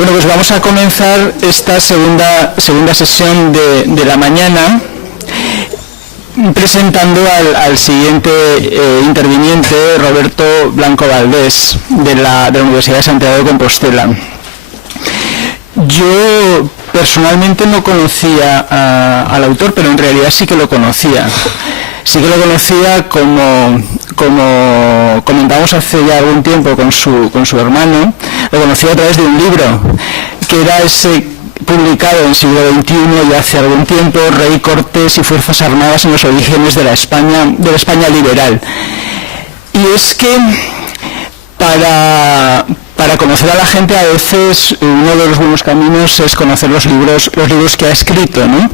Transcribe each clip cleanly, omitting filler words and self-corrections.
Bueno, pues vamos a comenzar esta segunda sesión de la mañana presentando al siguiente interviniente, Roberto Blanco Valdés, de la Universidad de Santiago de Compostela. Yo personalmente no conocía al autor, pero en realidad sí que lo conocía. Sí que lo conocía como comentamos hace ya algún tiempo con su hermano, lo conocía a través de un libro, que era ese publicado en el siglo XXI ya hace algún tiempo, Rey, Cortes y Fuerzas Armadas en los orígenes de la España liberal. Y es que para conocer a la gente a veces uno de los buenos caminos es conocer los libros que ha escrito, ¿no?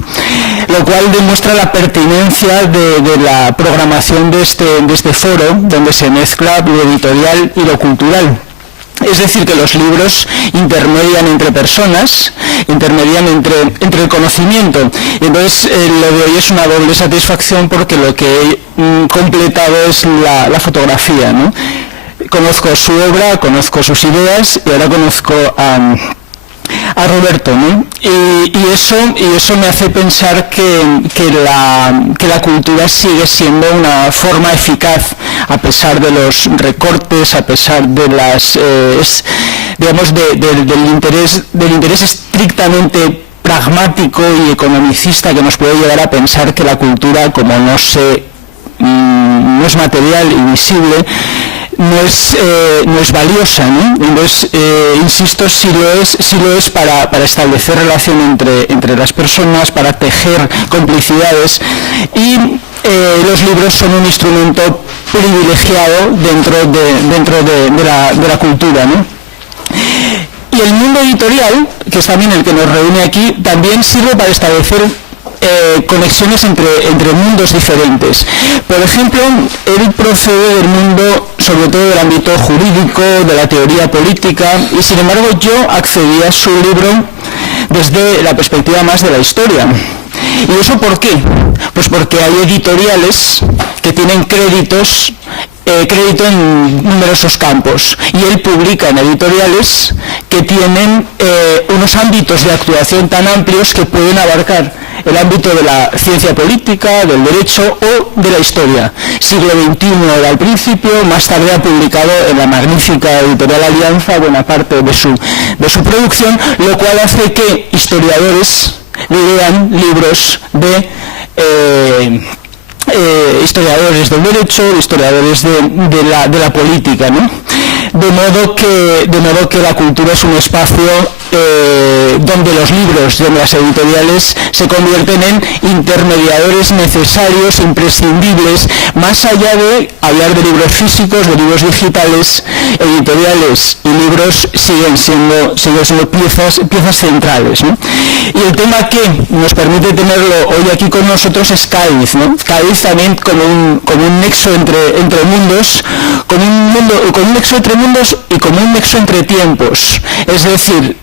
Lo cual demuestra la pertinencia de la programación de este foro, donde se mezcla lo editorial y lo cultural. Es decir, que los libros intermedian entre personas, intermedian entre el conocimiento. Y entonces lo de hoy es una doble satisfacción porque lo que he completado es la fotografía, ¿no? Conozco su obra, conozco sus ideas y ahora conozco a Roberto, ¿no? Y eso me hace pensar que la cultura sigue siendo una forma eficaz a pesar de los recortes, a pesar de las del interés estrictamente pragmático y economicista que nos puede llevar a pensar que la cultura, como no es material y visible, no es valiosa, ¿no? Entonces, insisto, sí lo es para establecer relación entre las personas, para tejer complicidades, y los libros son un instrumento privilegiado dentro de la cultura, ¿no? Y el mundo editorial, que es también el que nos reúne aquí, también sirve para establecer conexiones entre mundos diferentes. Por ejemplo, él procede del mundo, sobre todo del ámbito jurídico, de la teoría política, y sin embargo yo accedí a su libro desde la perspectiva más de la historia. ¿Y eso por qué? Pues porque hay editoriales que tienen crédito en numerosos campos, y él publica en editoriales que tienen unos ámbitos de actuación tan amplios que pueden abarcar el ámbito de la ciencia política, del derecho o de la historia. Siglo XXI era al principio, más tarde ha publicado en la magnífica editorial Alianza buena parte de su producción, lo cual hace que historiadores lean libros de historiadores del derecho, historiadores de la política, ¿no? De modo que la cultura es un espacio donde los libros, donde las editoriales se convierten en intermediadores necesarios, imprescindibles, más allá de hablar de libros físicos, de libros digitales. Editoriales y libros siguen siendo piezas centrales, ¿no? Y el tema que nos permite tenerlo hoy aquí con nosotros es Cádiz, ¿no? Cádiz también como un nexo entre mundos, con un nexo entre mundos y como un nexo entre tiempos. Es decir,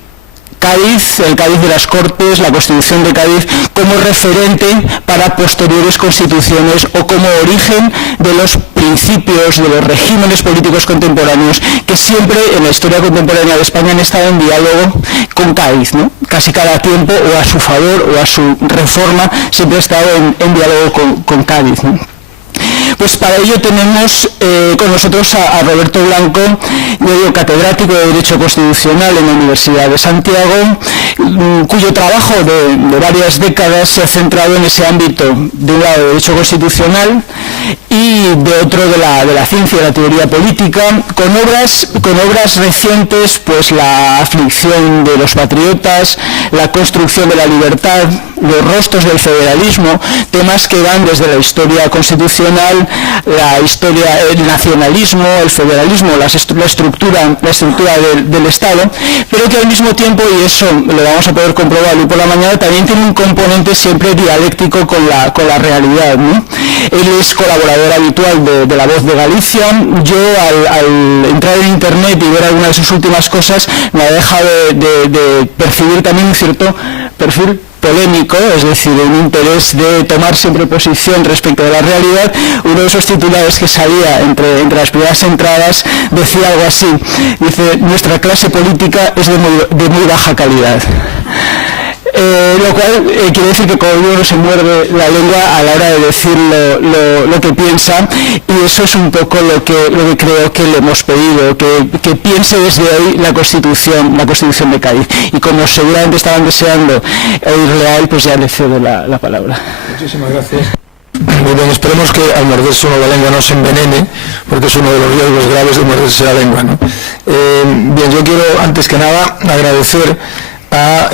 Cádiz, el Cádiz de las Cortes, la Constitución de Cádiz, como referente para posteriores constituciones o como origen de los principios, de los regímenes políticos contemporáneos que siempre en la historia contemporánea de España han estado en diálogo con Cádiz, ¿no? Casi cada tiempo, o a su favor o a su reforma, siempre ha estado en diálogo con Cádiz, ¿no? Pues para ello tenemos con nosotros a Roberto Blanco, catedrático de Derecho Constitucional en la Universidad de Santiago, cuyo trabajo de varias décadas se ha centrado en ese ámbito, de un lado de Derecho Constitucional y de otro de la ciencia y la teoría política, con obras recientes, pues la aflicción de los patriotas, la construcción de la libertad, los rostros del federalismo, temas que van desde la historia constitucional, la historia, el nacionalismo, el federalismo, la estructura del Estado, pero que al mismo tiempo, y eso lo vamos a poder comprobar hoy por la mañana, también tiene un componente siempre dialéctico con la realidad, ¿no? Él es colaborador habitual de La Voz de Galicia. Yo al entrar en internet y ver algunas de sus últimas cosas me ha dejado de percibir también un cierto perfil polémico político, es decir, un interés de tomar siempre posición respecto de la realidad. Uno de esos titulares que salía entre las primeras entradas decía algo así, dice: nuestra clase política es de muy baja calidad. Lo cual quiere decir que como uno se muerde la lengua a la hora de decir lo que piensa, y eso es un poco lo que creo que le hemos pedido, que piense desde hoy la Constitución de Cádiz, y como seguramente estaban deseando oírle a él, pues ya le cedo la palabra. Muchísimas gracias. Muy bien, esperemos que al morderse uno la lengua no se envenene, porque es uno de los riesgos graves de morderse la lengua, ¿no? Bien, yo quiero antes que nada agradecer a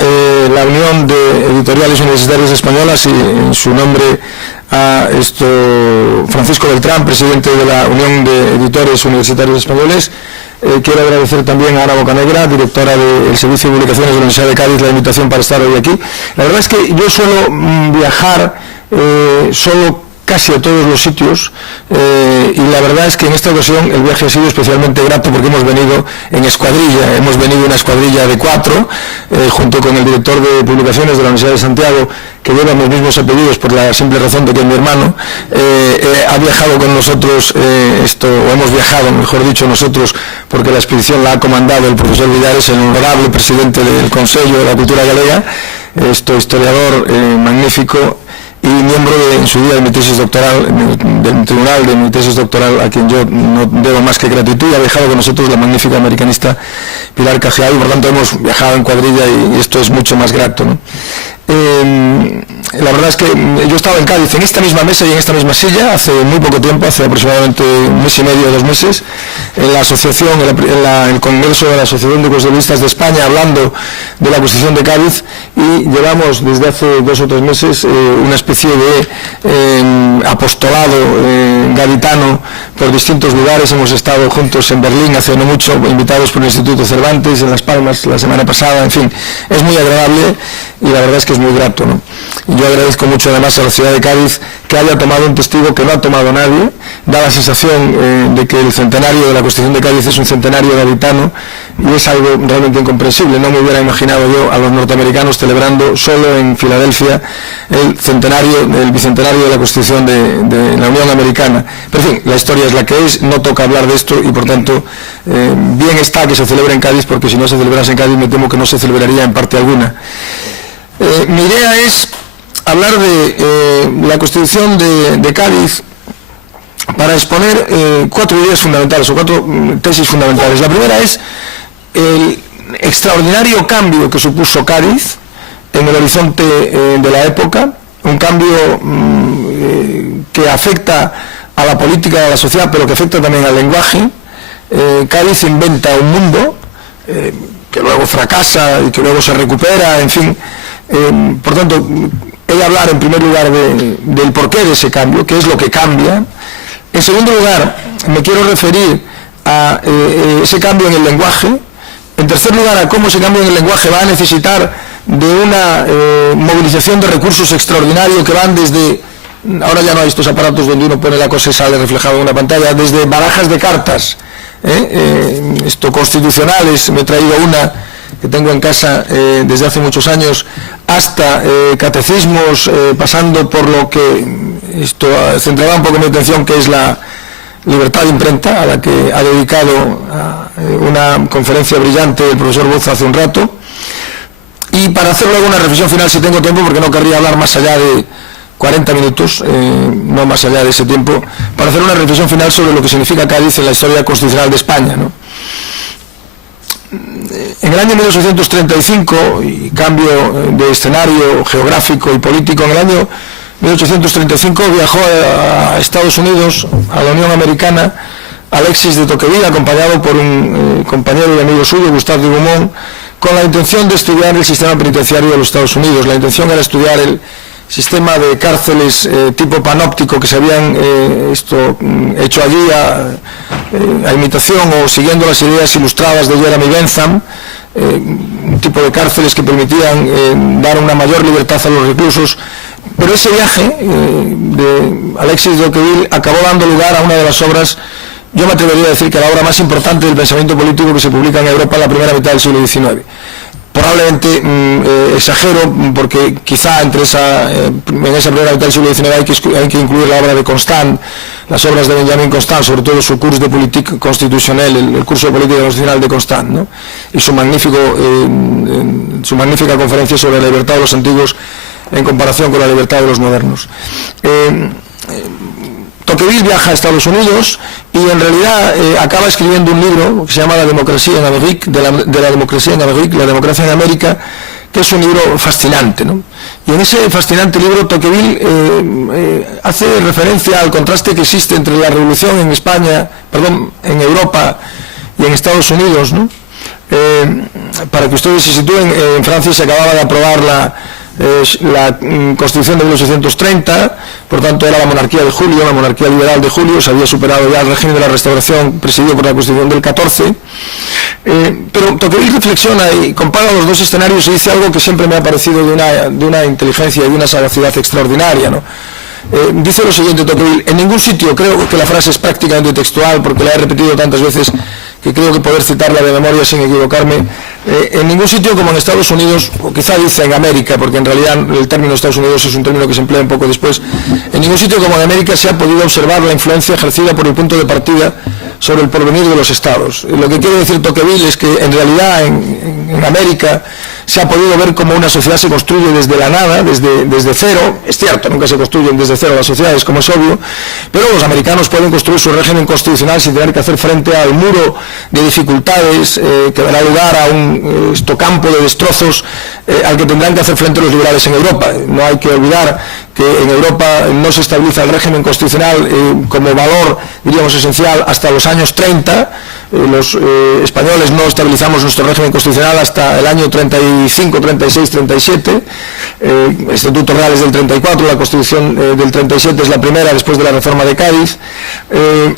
la Unión de Editoriales Universitarias Españolas, y en su nombre a Francisco Beltrán, presidente de la Unión de Editores Universitarios Españoles. Quiero agradecer también a Ana Bocanegra, directora del Servicio de Publicaciones de la Universidad de Cádiz, la invitación para estar hoy aquí. La verdad es que yo suelo viajar solo casi a todos los sitios, y la verdad es que en esta ocasión el viaje ha sido especialmente grato porque hemos venido en escuadrilla, una escuadrilla de 4, junto con el director de publicaciones de la Universidad de Santiago, que lleva los mismos apellidos por la simple razón de que es mi hermano. Ha viajado con nosotros, o hemos viajado, mejor dicho, nosotros, porque la expedición la ha comandado el profesor Villares, el honorable presidente del Consejo de la Cultura Galega, historiador magnífico, y miembro en su día de mi tesis doctoral, del tribunal de mi tesis doctoral, a quien yo no debo más que gratitud. Y ha viajado con nosotros la magnífica americanista Pilar Cajiao, y por tanto hemos viajado en cuadrilla, y esto es mucho más grato, ¿no? La verdad es que yo estaba en Cádiz en esta misma mesa y en esta misma silla hace muy poco tiempo, hace aproximadamente 1 mes y medio o 2 meses, en la asociación, en el Congreso de la Asociación de Constitucionalistas de España, hablando de la Constitución de Cádiz, y llevamos desde hace 2 o 3 meses una especie de apostolado gaditano por distintos lugares. Hemos estado juntos en Berlín hace no mucho, invitados por el Instituto Cervantes, en Las Palmas la semana pasada. En fin, es muy agradable y la verdad es que es muy grato, ¿no? Yo agradezco mucho además a la ciudad de Cádiz que haya tomado un testigo que no ha tomado nadie. Da la sensación de que el centenario de la Constitución de Cádiz es un centenario gaditano, y es algo realmente incomprensible. No me hubiera imaginado yo a los norteamericanos celebrando solo en Filadelfia el bicentenario de la Constitución de la Unión Americana. Pero en fin, la historia es la que es, no toca hablar de esto, y por tanto bien está que se celebre en Cádiz, porque si no se celebrase en Cádiz me temo que no se celebraría en parte alguna. Mi idea es hablar de la Constitución de Cádiz para exponer 4 ideas fundamentales, o 4 tesis fundamentales. La primera es el extraordinario cambio que supuso Cádiz en el horizonte de la época, un cambio que afecta a la política, a la sociedad, pero que afecta también al lenguaje. Cádiz inventa un mundo que luego fracasa y que luego se recupera, en fin. Por tanto, he de hablar en primer lugar del porqué de ese cambio, qué es lo que cambia. En segundo lugar, me quiero referir a ese cambio en el lenguaje. En tercer lugar, a cómo ese cambio en el lenguaje va a necesitar de una movilización de recursos extraordinarios que van desde, ahora ya no hay estos aparatos donde uno pone la cosa y sale reflejado en una pantalla, desde barajas de cartas, constitucionales, me he traído una que tengo en casa desde hace muchos años, hasta catecismos, pasando por lo que centraba un poco mi atención, que es la libertad de imprenta, a la que ha dedicado una conferencia brillante el profesor Boza hace un rato. Y para hacer luego una reflexión final, si tengo tiempo, porque no querría hablar más allá de 40 minutos, no más allá de ese tiempo, para hacer una reflexión final sobre lo que significa Cádiz en la historia constitucional de España, ¿no? En el año 1835, y cambio de escenario geográfico y político, en el año 1835 viajó a Estados Unidos, a la Unión Americana, Alexis de Tocqueville, acompañado por un compañero y amigo suyo, Gustave de Beaumont, con la intención de estudiar el sistema penitenciario de los Estados Unidos. La intención era estudiar el sistema de cárceles tipo panóptico que se habían hecho allí a imitación o siguiendo las ideas ilustradas de Jeremy Bentham, un tipo de cárceles que permitían dar una mayor libertad a los reclusos. Pero ese viaje de Alexis de Tocqueville acabó dando lugar a una de las obras, yo me atrevería a decir que la obra más importante del pensamiento político que se publica en Europa en la primera mitad del siglo XIX. Probablemente exagero, porque quizá en esa primera mitad del siglo XIX hay que incluir la obra de Constant, las obras de Benjamin Constant, sobre todo su curso de política constitucional, el curso de política constitucional de Constant, ¿no? Y su magnífica conferencia sobre la libertad de los antiguos en comparación con la libertad de los modernos. Tocqueville viaja a Estados Unidos y en realidad acaba escribiendo un libro que se llama La democracia en Amérique, de la democracia en Amérique, la democracia en América, que es un libro fascinante, ¿no? Y en ese fascinante libro Tocqueville hace referencia al contraste que existe entre la revolución en Europa y en Estados Unidos, ¿no? Para que ustedes se sitúen, en Francia se acababa de aprobar la Constitución de 1830, por tanto era la monarquía de Julio, la monarquía liberal de Julio, se había superado ya el régimen de la Restauración presidido por la Constitución del 14, pero Tocqueville reflexiona y compara los dos escenarios y dice algo que siempre me ha parecido de una inteligencia y de una sagacidad extraordinaria, ¿no? Dice lo siguiente Tocqueville: en ningún sitio, creo que la frase es prácticamente textual porque la he repetido tantas veces que creo que poder citarla de memoria sin equivocarme, en ningún sitio como en Estados Unidos, o quizá dice en América, porque en realidad el término Estados Unidos es un término que se emplea un poco después, en ningún sitio como en América se ha podido observar la influencia ejercida por el punto de partida sobre el porvenir de los estados. Lo que quiere decir Tocqueville es que en realidad en América se ha podido ver cómo una sociedad se construye desde la nada, desde cero. Es cierto, nunca se construyen desde cero las sociedades, como es obvio, pero los americanos pueden construir su régimen constitucional sin tener que hacer frente al muro de dificultades que dará lugar a un campo de destrozos al que tendrán que hacer frente los liberales en Europa. No hay que olvidar que en Europa no se estabiliza el régimen constitucional como valor, diríamos, esencial hasta los años 30. Los españoles no estabilizamos nuestro régimen constitucional hasta el año 35, 36, 37. Estatutos Reales del 34, la Constitución del 37 es la primera después de la reforma de Cádiz.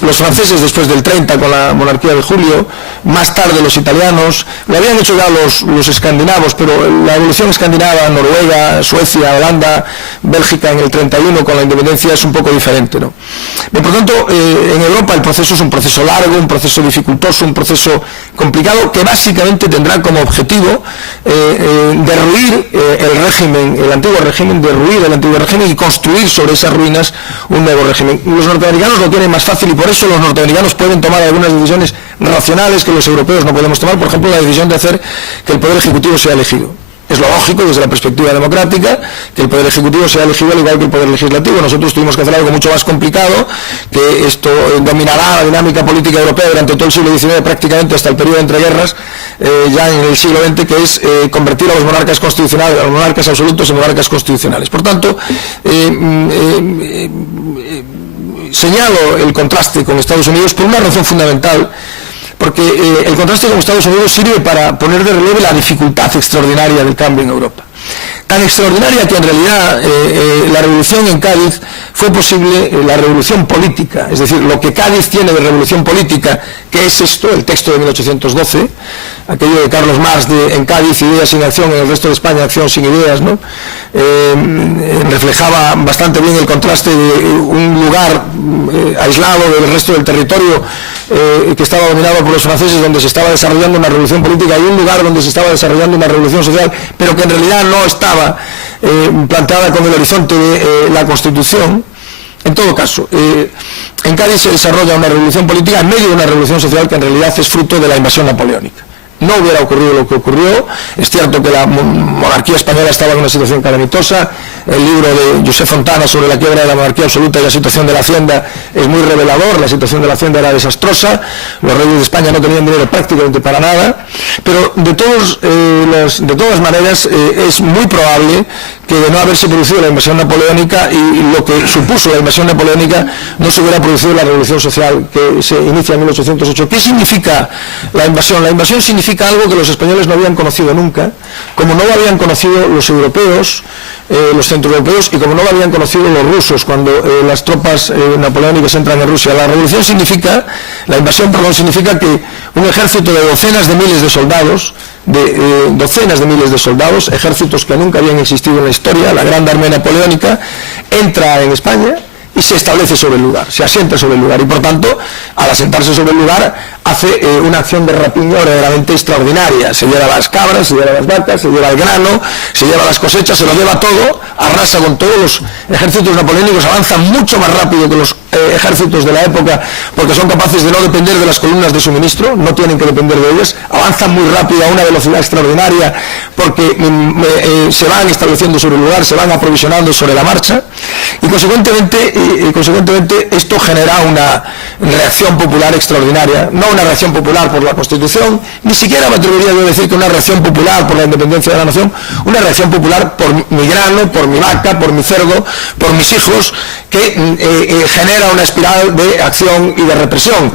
Los franceses después del 30 con la monarquía de Julio, más tarde los italianos, lo habían hecho ya los escandinavos, pero la evolución escandinava, Noruega, Suecia, Holanda, Bélgica en el 31 con la independencia es un poco diferente, ¿no? Por tanto, en Europa el proceso es un proceso largo, un proceso dificultoso, un proceso complicado que básicamente tendrá como objetivo derruir el antiguo régimen y construir sobre esas ruinas un nuevo régimen. Los norteamericanos lo tienen más fácil y por eso los norteamericanos pueden tomar algunas decisiones racionales que los europeos no podemos tomar, por ejemplo la decisión de hacer que el poder ejecutivo sea elegido. Es lo lógico desde la perspectiva democrática que el poder ejecutivo sea elegido al igual que el poder legislativo. Nosotros tuvimos que hacer algo mucho más complicado, que esto dominará la dinámica política europea durante todo el siglo XIX, prácticamente hasta el periodo de entreguerras, ya en el siglo XX, que es convertir a los monarcas constitucionales, a los monarcas absolutos en monarcas constitucionales. Por tanto, señalo el contraste con Estados Unidos por una razón fundamental, porque el contraste con Estados Unidos sirve para poner de relieve la dificultad extraordinaria del cambio en Europa. Tan extraordinaria que en realidad la revolución en Cádiz fue posible, la revolución política, es decir, lo que Cádiz tiene de revolución política, que es esto, el texto de 1812, aquello de Carlos Marx de en Cádiz ideas sin acción, en el resto de España acción sin ideas, ¿no? Reflejaba bastante bien el contraste de un lugar aislado del resto del territorio que estaba dominado por los franceses, donde se estaba desarrollando una revolución política, y un lugar donde se estaba desarrollando una revolución social, pero que en realidad no estaba planteada con el horizonte de la Constitución. En todo caso, en Cádiz se desarrolla una revolución política en medio de una revolución social que en realidad es fruto de la invasión napoleónica. No hubiera ocurrido lo que ocurrió. Es cierto que la monarquía española estaba en una situación calamitosa. El libro de José Fontana sobre la quiebra de la monarquía absoluta y la situación de la hacienda es muy revelador. La situación de la hacienda era desastrosa. Los reyes de España no tenían dinero prácticamente para nada. Pero de todas maneras es muy probable que de no haberse producido la invasión napoleónica y lo que supuso la invasión napoleónica, no se hubiera producido la revolución social que se inicia en 1808. ¿Qué significa la invasión? La invasión significa algo que los españoles no habían conocido nunca, como no lo habían conocido los europeos, los centroeuropeos, y como no lo habían conocido los rusos cuando las tropas napoleónicas entran en Rusia. La invasión significa que un ejército de docenas de miles de soldados, ejércitos que nunca habían existido en la historia, la Gran Armée napoleónica, entra en España y se establece sobre el lugar, se asienta sobre el lugar, y por tanto, al asentarse sobre el lugar, hace una acción de rapiña verdaderamente extraordinaria. Se lleva las cabras, se lleva las vacas, se lleva el grano, se lleva las cosechas, se lo lleva todo, arrasa con todos los ejércitos napoleónicos, avanzan mucho más rápido que los ejércitos de la época, porque son capaces de no depender de las columnas de suministro, no tienen que depender de ellas, avanzan muy rápido a una velocidad extraordinaria, porque se van estableciendo sobre el lugar, se van aprovisionando sobre la marcha, y consecuentemente esto genera una reacción popular extraordinaria, no una reacción popular por la Constitución, ni siquiera me atrevería yo a decir que una reacción popular por la independencia de la nación, una reacción popular por mi grano, por mi vaca, por mi cerdo, por mis hijos, que genera una espiral de acción y de represión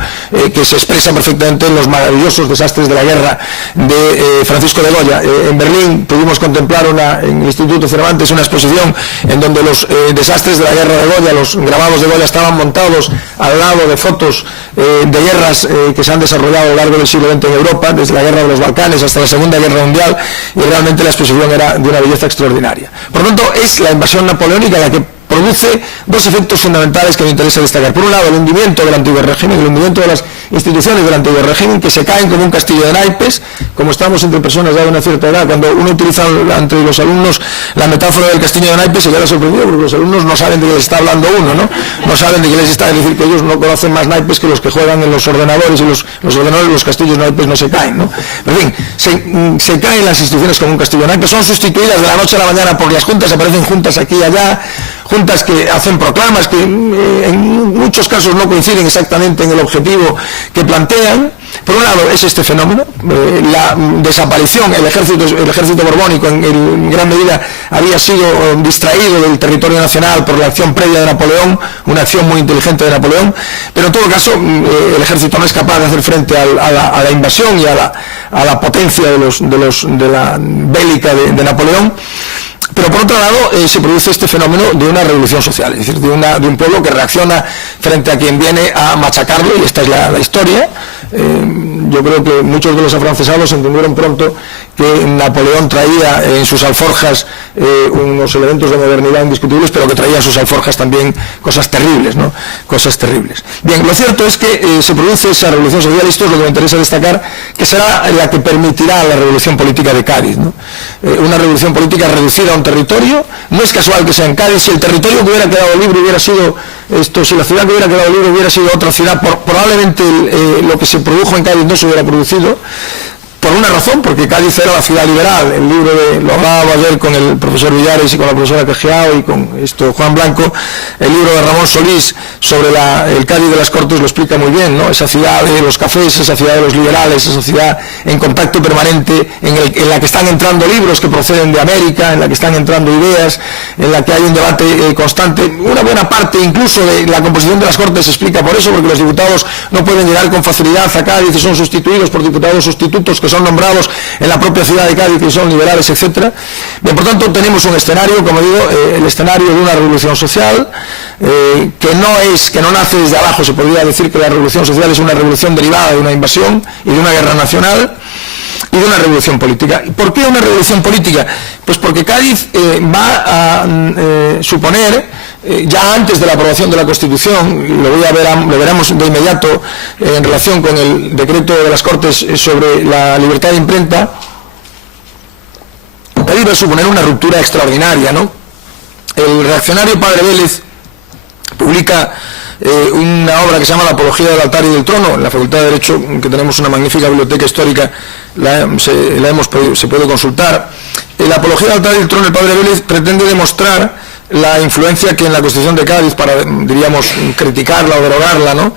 que se expresa perfectamente en los maravillosos desastres de la guerra de Francisco de Goya. En Berlín pudimos contemplar en el Instituto Cervantes una exposición en donde los desastres de la guerra de Goya, los grabados de Goya, estaban montados al lado de fotos de guerras que se han desarrollado a lo largo del siglo XX en Europa, desde la guerra de los Balcanes hasta la Segunda Guerra Mundial, y realmente la exposición era de una belleza extraordinaria. Por lo tanto, es la invasión napoleónica la que produce dos efectos fundamentales que me interesa destacar. Por un lado, el hundimiento del antiguo régimen, el hundimiento de las instituciones del antiguo régimen, que se caen como un castillo de naipes, como estamos entre personas de una cierta edad. Cuando uno utiliza entre los alumnos la metáfora del castillo de naipes, se queda sorprendido porque los alumnos no saben de qué les está hablando uno, no saben de qué les está, es decir, que ellos no conocen más naipes que los que juegan en los ordenadores, y los ordenadores, los castillos de naipes no se caen, ¿no? Pero en fin, se caen las instituciones como un castillo de naipes, son sustituidas de la noche a la mañana por las juntas, aparecen juntas aquí y allá, juntas que hacen proclamas que en muchos casos no coinciden exactamente en el objetivo que plantean. Por un lado es este fenómeno, la desaparición, el ejército borbónico en gran medida había sido distraído del territorio nacional por la acción previa de Napoleón, una acción muy inteligente de Napoleón, pero en todo caso el ejército no es capaz de hacer frente a la invasión y a la potencia de la bélica de Napoleón. Pero por otro lado se produce este fenómeno de una revolución social, es decir, de un pueblo que reacciona frente a quien viene a machacarlo, y esta es la historia. Yo creo que muchos de los afrancesados entendieron pronto que Napoleón traía en sus alforjas unos elementos de modernidad indiscutibles, pero que traía en sus alforjas también cosas terribles, ¿no? Cosas terribles. Bien, lo cierto es que se produce esa revolución social, y esto es lo que me interesa destacar, que será la que permitirá la revolución política de Cádiz, ¿no? Una revolución política reducida a un territorio. No es casual que sea en Cádiz. Si el territorio que hubiera quedado libre hubiera sido si la ciudad que hubiera quedado libre hubiera sido otra ciudad, probablemente lo que se produjo en Cádiz no se hubiera producido, por una razón, porque Cádiz era la ciudad liberal. El libro lo hablaba ayer con el profesor Villares y con la profesora Quejeao y con Juan Blanco, el libro de Ramón Solís sobre el Cádiz de las Cortes lo explica muy bien, ¿no? Esa ciudad de los cafés, esa ciudad de los liberales, esa ciudad en contacto permanente, en la que están entrando libros que proceden de América, en la que están entrando ideas, en la que hay un debate constante. Una buena parte incluso de la composición de las Cortes se explica por eso, porque los diputados no pueden llegar con facilidad a Cádiz y son sustituidos por diputados sustitutos que son nombrados en la propia ciudad de Cádiz, que son liberales, etcétera. Bien, por tanto, tenemos un escenario, como digo, el escenario de una revolución social, que no nace desde abajo. Se podría decir que la revolución social es una revolución derivada de una invasión y de una guerra nacional y de una revolución política. ¿Por qué una revolución política? Pues porque Cádiz va a suponer, ya antes de la aprobación de la Constitución, y lo veremos de inmediato en relación con el decreto de las Cortes sobre la libertad de imprenta, Cádiz va a suponer una ruptura extraordinaria, ¿no? El reaccionario Padre Vélez publica una obra que se llama La Apología del Altar y del Trono. En la Facultad de Derecho, que tenemos una magnífica biblioteca histórica, se puede consultar. La Apología del Altar y del Trono, el Padre Vélez pretende demostrar la influencia que en la Constitución de Cádiz, para, diríamos, criticarla o derogarla, ¿no?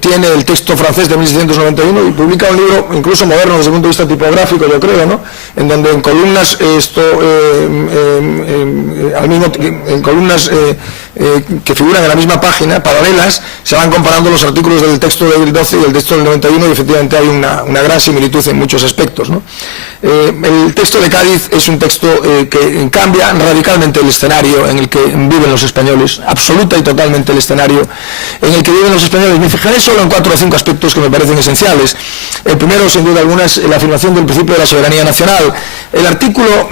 Tiene el texto francés de 1691, y publica un libro incluso moderno desde el punto de vista tipográfico, yo creo, ¿no? En donde en columnas que figuran en la misma página, paralelas, se van comparando los artículos del texto del 12 y del texto del 91, y efectivamente hay una gran similitud en muchos aspectos, ¿no? El texto de Cádiz es un texto que cambia radicalmente el escenario en el que viven los españoles, absoluta y totalmente el escenario en el que viven los españoles. Me fijaré solo en 4 o 5 aspectos que me parecen esenciales. El primero, sin duda alguna, es la afirmación del principio de la soberanía nacional. El artículo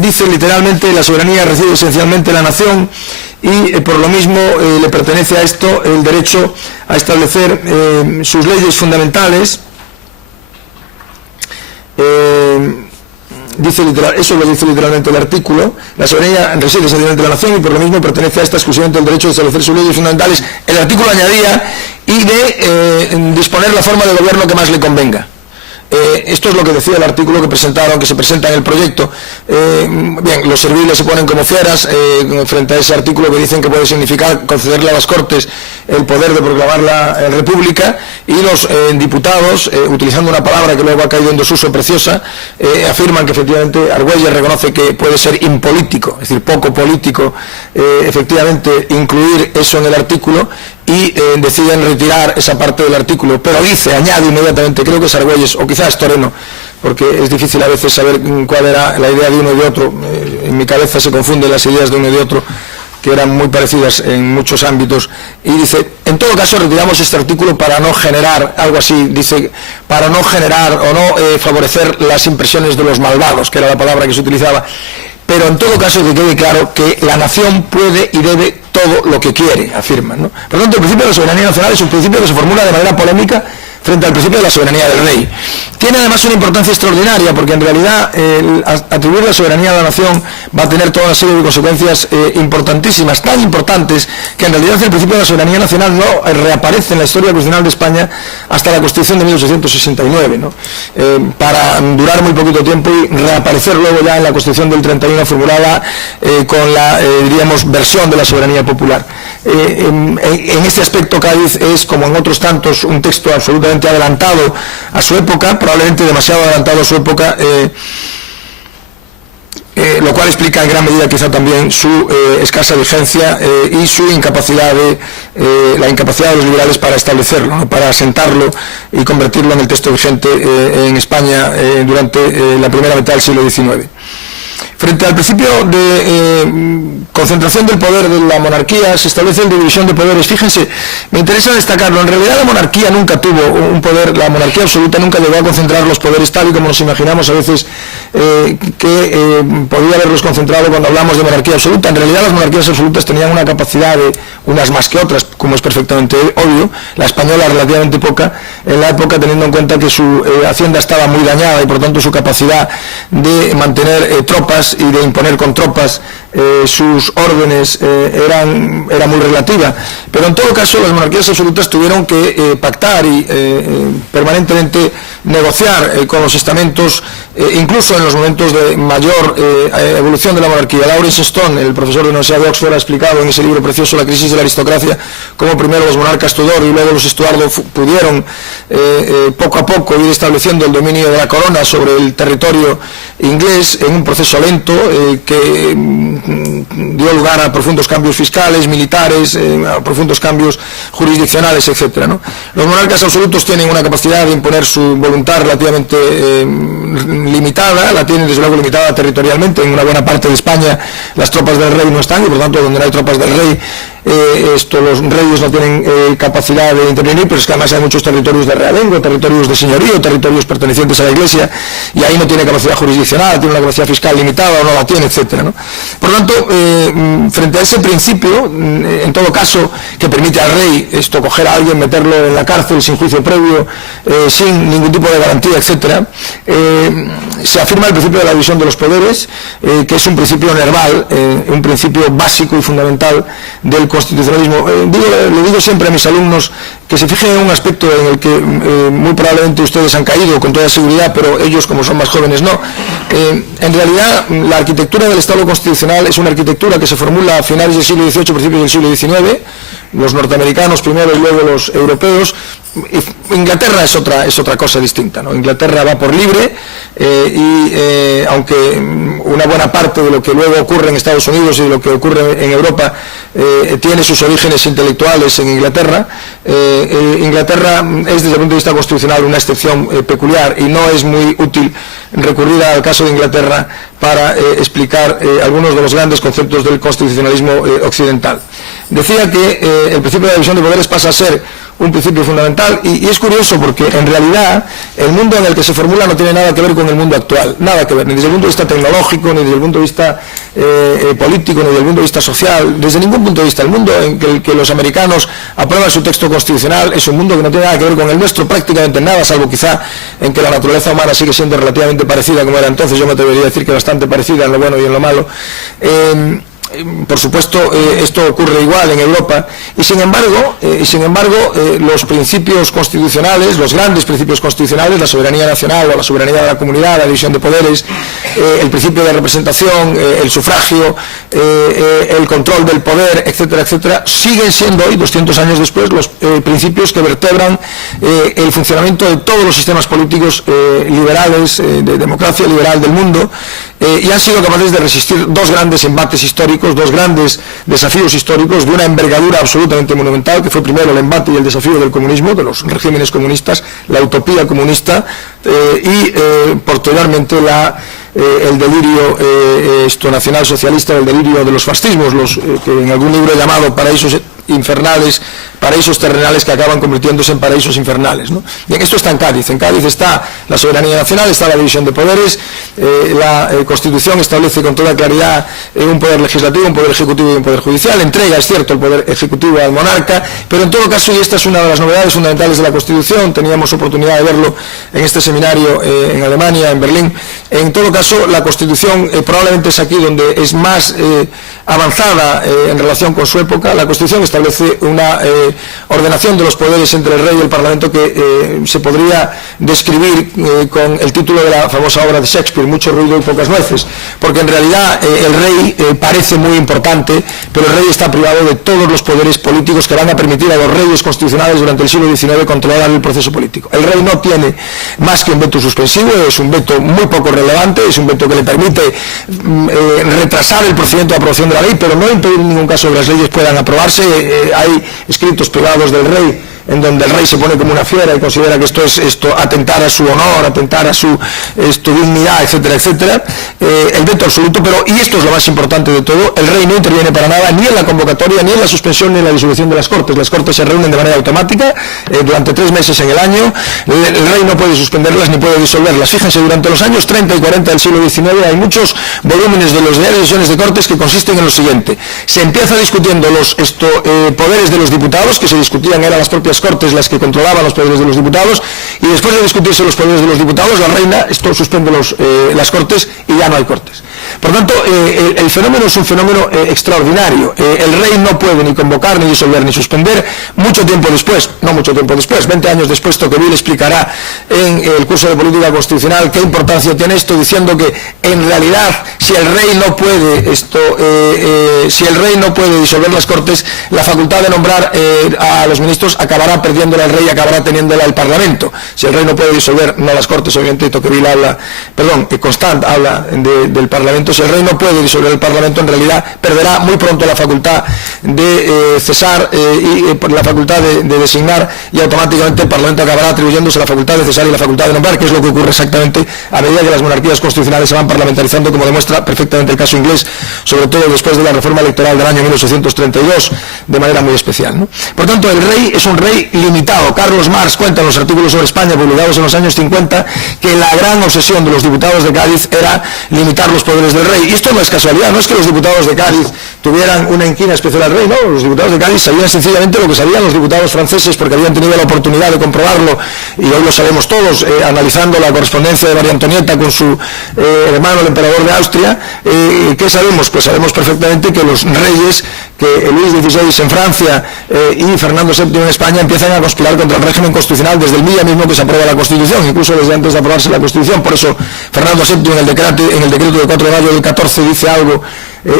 dice literalmente: la soberanía reside esencialmente en la nación, y por lo mismo le pertenece a esto el derecho a establecer sus leyes fundamentales. Eso lo dice literalmente el artículo. La soberanía reside esencialmente en la nación y por lo mismo pertenece a esta exclusivamente el derecho de establecer sus leyes fundamentales. El artículo añadía y de disponer la forma de gobierno que más le convenga. Esto es lo que decía el artículo que se presenta en el proyecto. Bien, los serviles se ponen como fieras frente a ese artículo que dicen que puede significar concederle a las Cortes el poder de proclamar la república, y los diputados, utilizando una palabra que luego ha caído en desuso preciosa, afirman que efectivamente Argüelles reconoce que puede ser impolítico, es decir, poco político, efectivamente incluir eso en el artículo, y deciden retirar esa parte del artículo, pero añade inmediatamente, creo que es Argüelles o quizás Toreno, porque es difícil a veces saber cuál era la idea de uno y de otro. En mi cabeza se confunden las ideas de uno y de otro, que eran muy parecidas en muchos ámbitos, y dice, en todo caso retiramos este artículo para no generar, algo así, dice, para no generar o no favorecer las impresiones de los malvados, que era la palabra que se utilizaba. Pero en todo caso que quede claro que la nación puede y debe todo lo que quiere, afirman, ¿no? Por lo tanto, el principio de la soberanía nacional es un principio que se formula de manera polémica frente al principio de la soberanía del rey. Tiene además una importancia extraordinaria, porque en realidad atribuir la soberanía a la nación va a tener toda una serie de consecuencias importantísimas, tan importantes, que en realidad el principio de la soberanía nacional no reaparece en la historia constitucional de España hasta la Constitución de 1869, ¿no? Para durar muy poquito tiempo y reaparecer luego ya en la Constitución del 31 formulada con la, diríamos, versión de la soberanía popular. En este aspecto Cádiz es, como en otros tantos, un texto absolutamente adelantado a su época, probablemente demasiado adelantado a su época, lo cual explica en gran medida quizá también su escasa vigencia y su incapacidad la incapacidad de los liberales para establecerlo, ¿no? Para asentarlo y convertirlo en el texto vigente en España durante la primera mitad del siglo XIX. Frente al principio de concentración del poder de la monarquía, se establece el de división de poderes. Fíjense, me interesa destacarlo, en realidad la monarquía nunca tuvo un poder, la monarquía absoluta nunca llegó a concentrar los poderes tal y como nos imaginamos a veces que podía haberlos concentrado cuando hablamos de monarquía absoluta. En realidad las monarquías absolutas tenían una capacidad de, unas más que otras, como es perfectamente obvio, la española relativamente poca, en la época, teniendo en cuenta que su hacienda estaba muy dañada y por tanto su capacidad de mantener tropas y de imponer con tropas sus órdenes era muy relativa. Pero en todo caso las monarquías absolutas tuvieron que pactar y permanentemente negociar con los estamentos, incluso en los momentos de mayor evolución de la monarquía. Lawrence Stone, el profesor de la Universidad de Oxford, ha explicado en ese libro precioso, La crisis de la aristocracia, cómo primero los monarcas Tudor y luego los Estuardo pudieron poco a poco ir estableciendo el dominio de la corona sobre el territorio inglés en un proceso lento que dio lugar a profundos cambios fiscales, militares, a profundos cambios jurisdiccionales, etcétera, ¿no? Los monarcas absolutos tienen una capacidad de imponer su voluntad relativamente limitada, la tienen desde luego limitada territorialmente. En una buena parte de España las tropas del rey no están, y por tanto donde no hay tropas del rey los reyes no tienen capacidad de intervenir, pero es que además hay muchos territorios de realengo, territorios de señorío, territorios pertenecientes a la Iglesia, y ahí no tiene capacidad jurisdiccional, tiene una capacidad fiscal limitada o no la tiene, etcétera, ¿no? Por lo tanto, frente a ese principio, en todo caso, que permite al rey coger a alguien, meterlo en la cárcel sin juicio previo, sin ningún tipo de garantía, etcétera, se afirma el principio de la división de los poderes, que es un principio nerval, un principio básico y fundamental del constitucionalismo. Le digo siempre a mis alumnos que se fijen en un aspecto en el que muy probablemente ustedes han caído con toda seguridad, pero ellos, como son más jóvenes, no. En realidad, la arquitectura del Estado constitucional es una arquitectura que se formula a finales del siglo XVIII, principios del siglo XIX, los norteamericanos primero y luego los europeos. Inglaterra es otra cosa distinta, ¿no? Inglaterra va por libre y aunque una buena parte de lo que luego ocurre en Estados Unidos y de lo que ocurre en Europa tiene sus orígenes intelectuales en Inglaterra, Inglaterra es desde el punto de vista constitucional una excepción peculiar, y no es muy útil recurrir al caso de Inglaterra para explicar algunos de los grandes conceptos del constitucionalismo occidental. Decía que el principio de la división de poderes pasa a ser un principio fundamental, y es curioso porque en realidad el mundo en el que se formula no tiene nada que ver con el mundo actual, nada que ver, ni desde el punto de vista tecnológico, ni desde el punto de vista político, ni desde el punto de vista social, desde ningún punto de vista. El mundo en el que los americanos aprueban su texto constitucional es un mundo que no tiene nada que ver con el nuestro, prácticamente nada, salvo quizá en que la naturaleza humana sigue siendo relativamente parecida como era entonces. Yo me atrevería a decir que bastante parecida en lo bueno y en lo malo. Por supuesto, esto ocurre igual en Europa, y sin embargo, los principios constitucionales, los grandes principios constitucionales, la soberanía nacional o la soberanía de la comunidad, la división de poderes, el principio de representación, el sufragio, el control del poder, etcétera, etcétera, siguen siendo hoy, 200 años después, los principios que vertebran el funcionamiento de todos los sistemas políticos liberales, de democracia liberal del mundo, y han sido capaces de resistir dos grandes embates históricos, dos grandes desafíos históricos de una envergadura absolutamente monumental, que fue primero el embate y el desafío del comunismo, de los regímenes comunistas, la utopía comunista, y posteriormente el delirio nacional socialista, el delirio de los fascismos, que en algún libro he llamado paraísos infernales, paraísos terrenales que acaban convirtiéndose en paraísos infernales, ¿no? Bien, esto está en Cádiz está la soberanía nacional, está la división de poderes, la Constitución establece con toda claridad un poder legislativo, un poder ejecutivo y un poder judicial, entrega, es cierto, el poder ejecutivo al monarca, pero en todo caso, y esta es una de las novedades fundamentales de la Constitución, teníamos oportunidad de verlo en este seminario en Alemania, en Berlín, en todo caso, la Constitución probablemente es aquí donde es más avanzada en relación con su época. La Constitución establece una ordenación de los poderes entre el rey y el parlamento que se podría describir con el título de la famosa obra de Shakespeare, mucho ruido y pocas nueces, porque en realidad el rey parece muy importante, pero el rey está privado de todos los poderes políticos que van a permitir a los reyes constitucionales durante el siglo XIX controlar el proceso político. El rey no tiene más que un veto suspensivo, es un veto muy poco relevante, es un veto que le permite retrasar el procedimiento de aprobación de la ley, pero no impedir en ningún caso que las leyes puedan aprobarse. Hay escritos privados del rey en donde el rey se pone como una fiera y considera que esto es atentar a su honor, atentar a su dignidad, etcétera, etcétera. El veto absoluto, pero, y esto es lo más importante de todo, el rey no interviene para nada ni en la convocatoria, ni en la suspensión, ni en la disolución de las Cortes. Las Cortes se reúnen de manera automática durante 3 meses en el año. El rey no puede suspenderlas ni puede disolverlas. Fíjense, durante los años 30 y 40 del siglo XIX hay muchos volúmenes de los diarios de sesiones de Cortes que consisten en lo siguiente: se empieza discutiendo los poderes de los diputados, que se discutían, eran las propias Cortes las que controlaban los poderes de los diputados, y después de discutirse los poderes de los diputados, la reina suspende las Cortes y ya no hay Cortes. Por tanto, el fenómeno es un fenómeno extraordinario. El rey no puede ni convocar, ni disolver, ni suspender. Mucho tiempo después, no mucho tiempo después, 20 años después, Tocqueville explicará en el curso de política constitucional qué importancia tiene esto, diciendo que en realidad si el rey no puede disolver las Cortes, la facultad de nombrar a los ministros acabará perdiéndola el rey, acabará teniéndola el Parlamento. Si el rey no puede disolver, no las Cortes, obviamente Tocqueville Constant habla del Parlamento. Si el rey no puede disolver el Parlamento, en realidad perderá muy pronto la facultad de cesar y la facultad de designar, y automáticamente el Parlamento acabará atribuyéndose la facultad de cesar y la facultad de nombrar, que es lo que ocurre exactamente a medida que las monarquías constitucionales se van parlamentarizando, como demuestra perfectamente el caso inglés, sobre todo después de la reforma electoral del año 1832, de manera muy especial, ¿no? Por tanto, el rey es un rey limitado. Carlos Marx cuenta en los artículos sobre España publicados en los años 50 que la gran obsesión de los diputados de Cádiz era limitar los poderes del rey. Y esto no es casualidad, no es que los diputados de Cádiz tuvieran una inquina especial al rey, no, los diputados de Cádiz sabían sencillamente lo que sabían los diputados franceses, porque habían tenido la oportunidad de comprobarlo, y hoy lo sabemos todos, analizando la correspondencia de María Antonieta con su hermano, el emperador de Austria. ¿Qué sabemos? Pues sabemos perfectamente que los reyes, que Luis XVI en Francia y Fernando VII en España empiezan a conspirar contra el régimen constitucional desde el día mismo que se aprueba la Constitución, incluso desde antes de aprobarse la Constitución. Por eso Fernando VII en el decreto de 4 de mayo del 14 dice algo,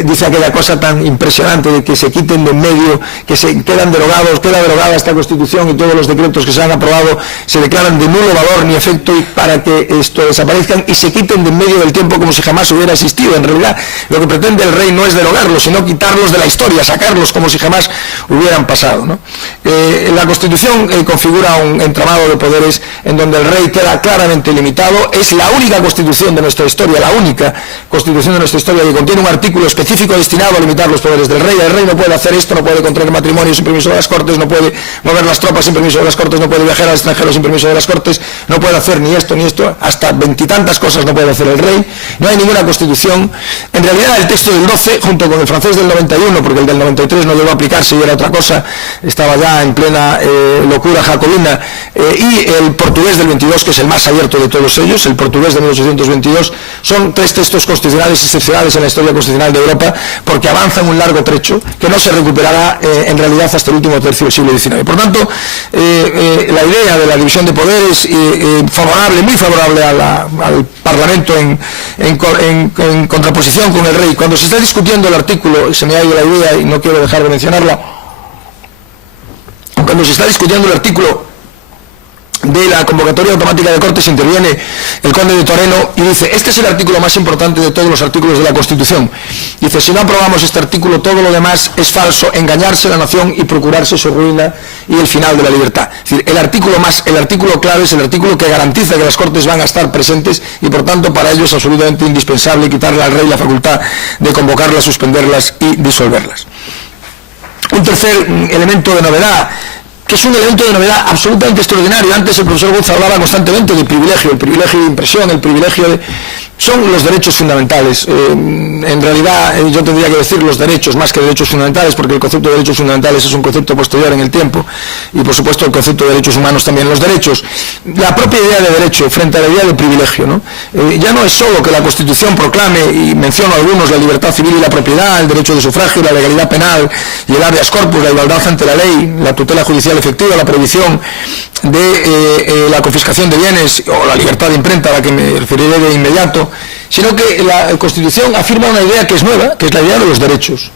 dice aquella cosa tan impresionante de que se quiten de en medio, que se quedan derogados, queda derogada esta Constitución y todos los decretos que se han aprobado se declaran de nulo valor ni efecto, y para que esto desaparezcan y se quiten de en medio del tiempo como si jamás hubiera existido. En realidad lo que pretende el rey no es derogarlos, sino quitarlos de la historia, sacarlos como si jamás hubieran pasado, ¿no? La Constitución configura un entramado de poderes en donde el rey queda claramente limitado. Es la única Constitución de nuestra historia, la única Constitución de nuestra historia que contiene un artículo específico destinado a limitar los poderes del rey. El rey no puede hacer esto, no puede contraer matrimonio sin permiso de las Cortes, no puede mover las tropas sin permiso de las Cortes, no puede viajar al extranjero sin permiso de las Cortes, no puede hacer ni esto, hasta 20 y tantas cosas no puede hacer el rey. No hay ninguna constitución. En realidad el texto del 12, junto con el francés del 91, porque el del 93 no llegó a aplicarse y era otra cosa, estaba ya en plena locura jacobina, y el portugués del 22, que es el más abierto de todos ellos, el portugués de 1822, son 3 textos constitucionales excepcionales en la historia constitucional de Europa, porque avanzan un largo trecho que no se recuperará en realidad hasta el último tercio del siglo XIX. Por tanto, la idea de la división de poderes, favorable, muy favorable al Parlamento en contraposición con el rey. Cuando se está discutiendo el artículo, se me ha ido la idea y no quiero dejar de mencionarla, cuando se está discutiendo el artículo de la convocatoria automática de Cortes, interviene el conde de Toreno y dice: este es el artículo más importante de todos los artículos de la Constitución. Dice: si no aprobamos este artículo, todo lo demás es falso, engañarse a la nación y procurarse su ruina y el final de la libertad. Es decir, el artículo clave es el artículo que garantiza que las Cortes van a estar presentes y por tanto para ello es absolutamente indispensable quitarle al rey la facultad de convocarlas, suspenderlas y disolverlas. Un tercer elemento de novedad, que es un elemento de novedad absolutamente extraordinario. Antes el profesor González hablaba constantemente del privilegio, el privilegio de impresión, el privilegio de... Son los derechos fundamentales. En realidad yo tendría que decir los derechos más que derechos fundamentales, porque el concepto de derechos fundamentales es un concepto posterior en el tiempo, y por supuesto el concepto de derechos humanos también. Los derechos, la propia idea de derecho frente a la idea de privilegio, ¿no? Ya no es solo que la Constitución proclame, y menciono algunos, la libertad civil y la propiedad, el derecho de sufragio, la legalidad penal y el habeas corpus, la igualdad ante la ley, la tutela judicial efectiva, la prohibición de la confiscación de bienes o la libertad de imprenta, a la que me referiré de inmediato, sino que la Constitución afirma una idea que es nueva, que es la idea de los derechos.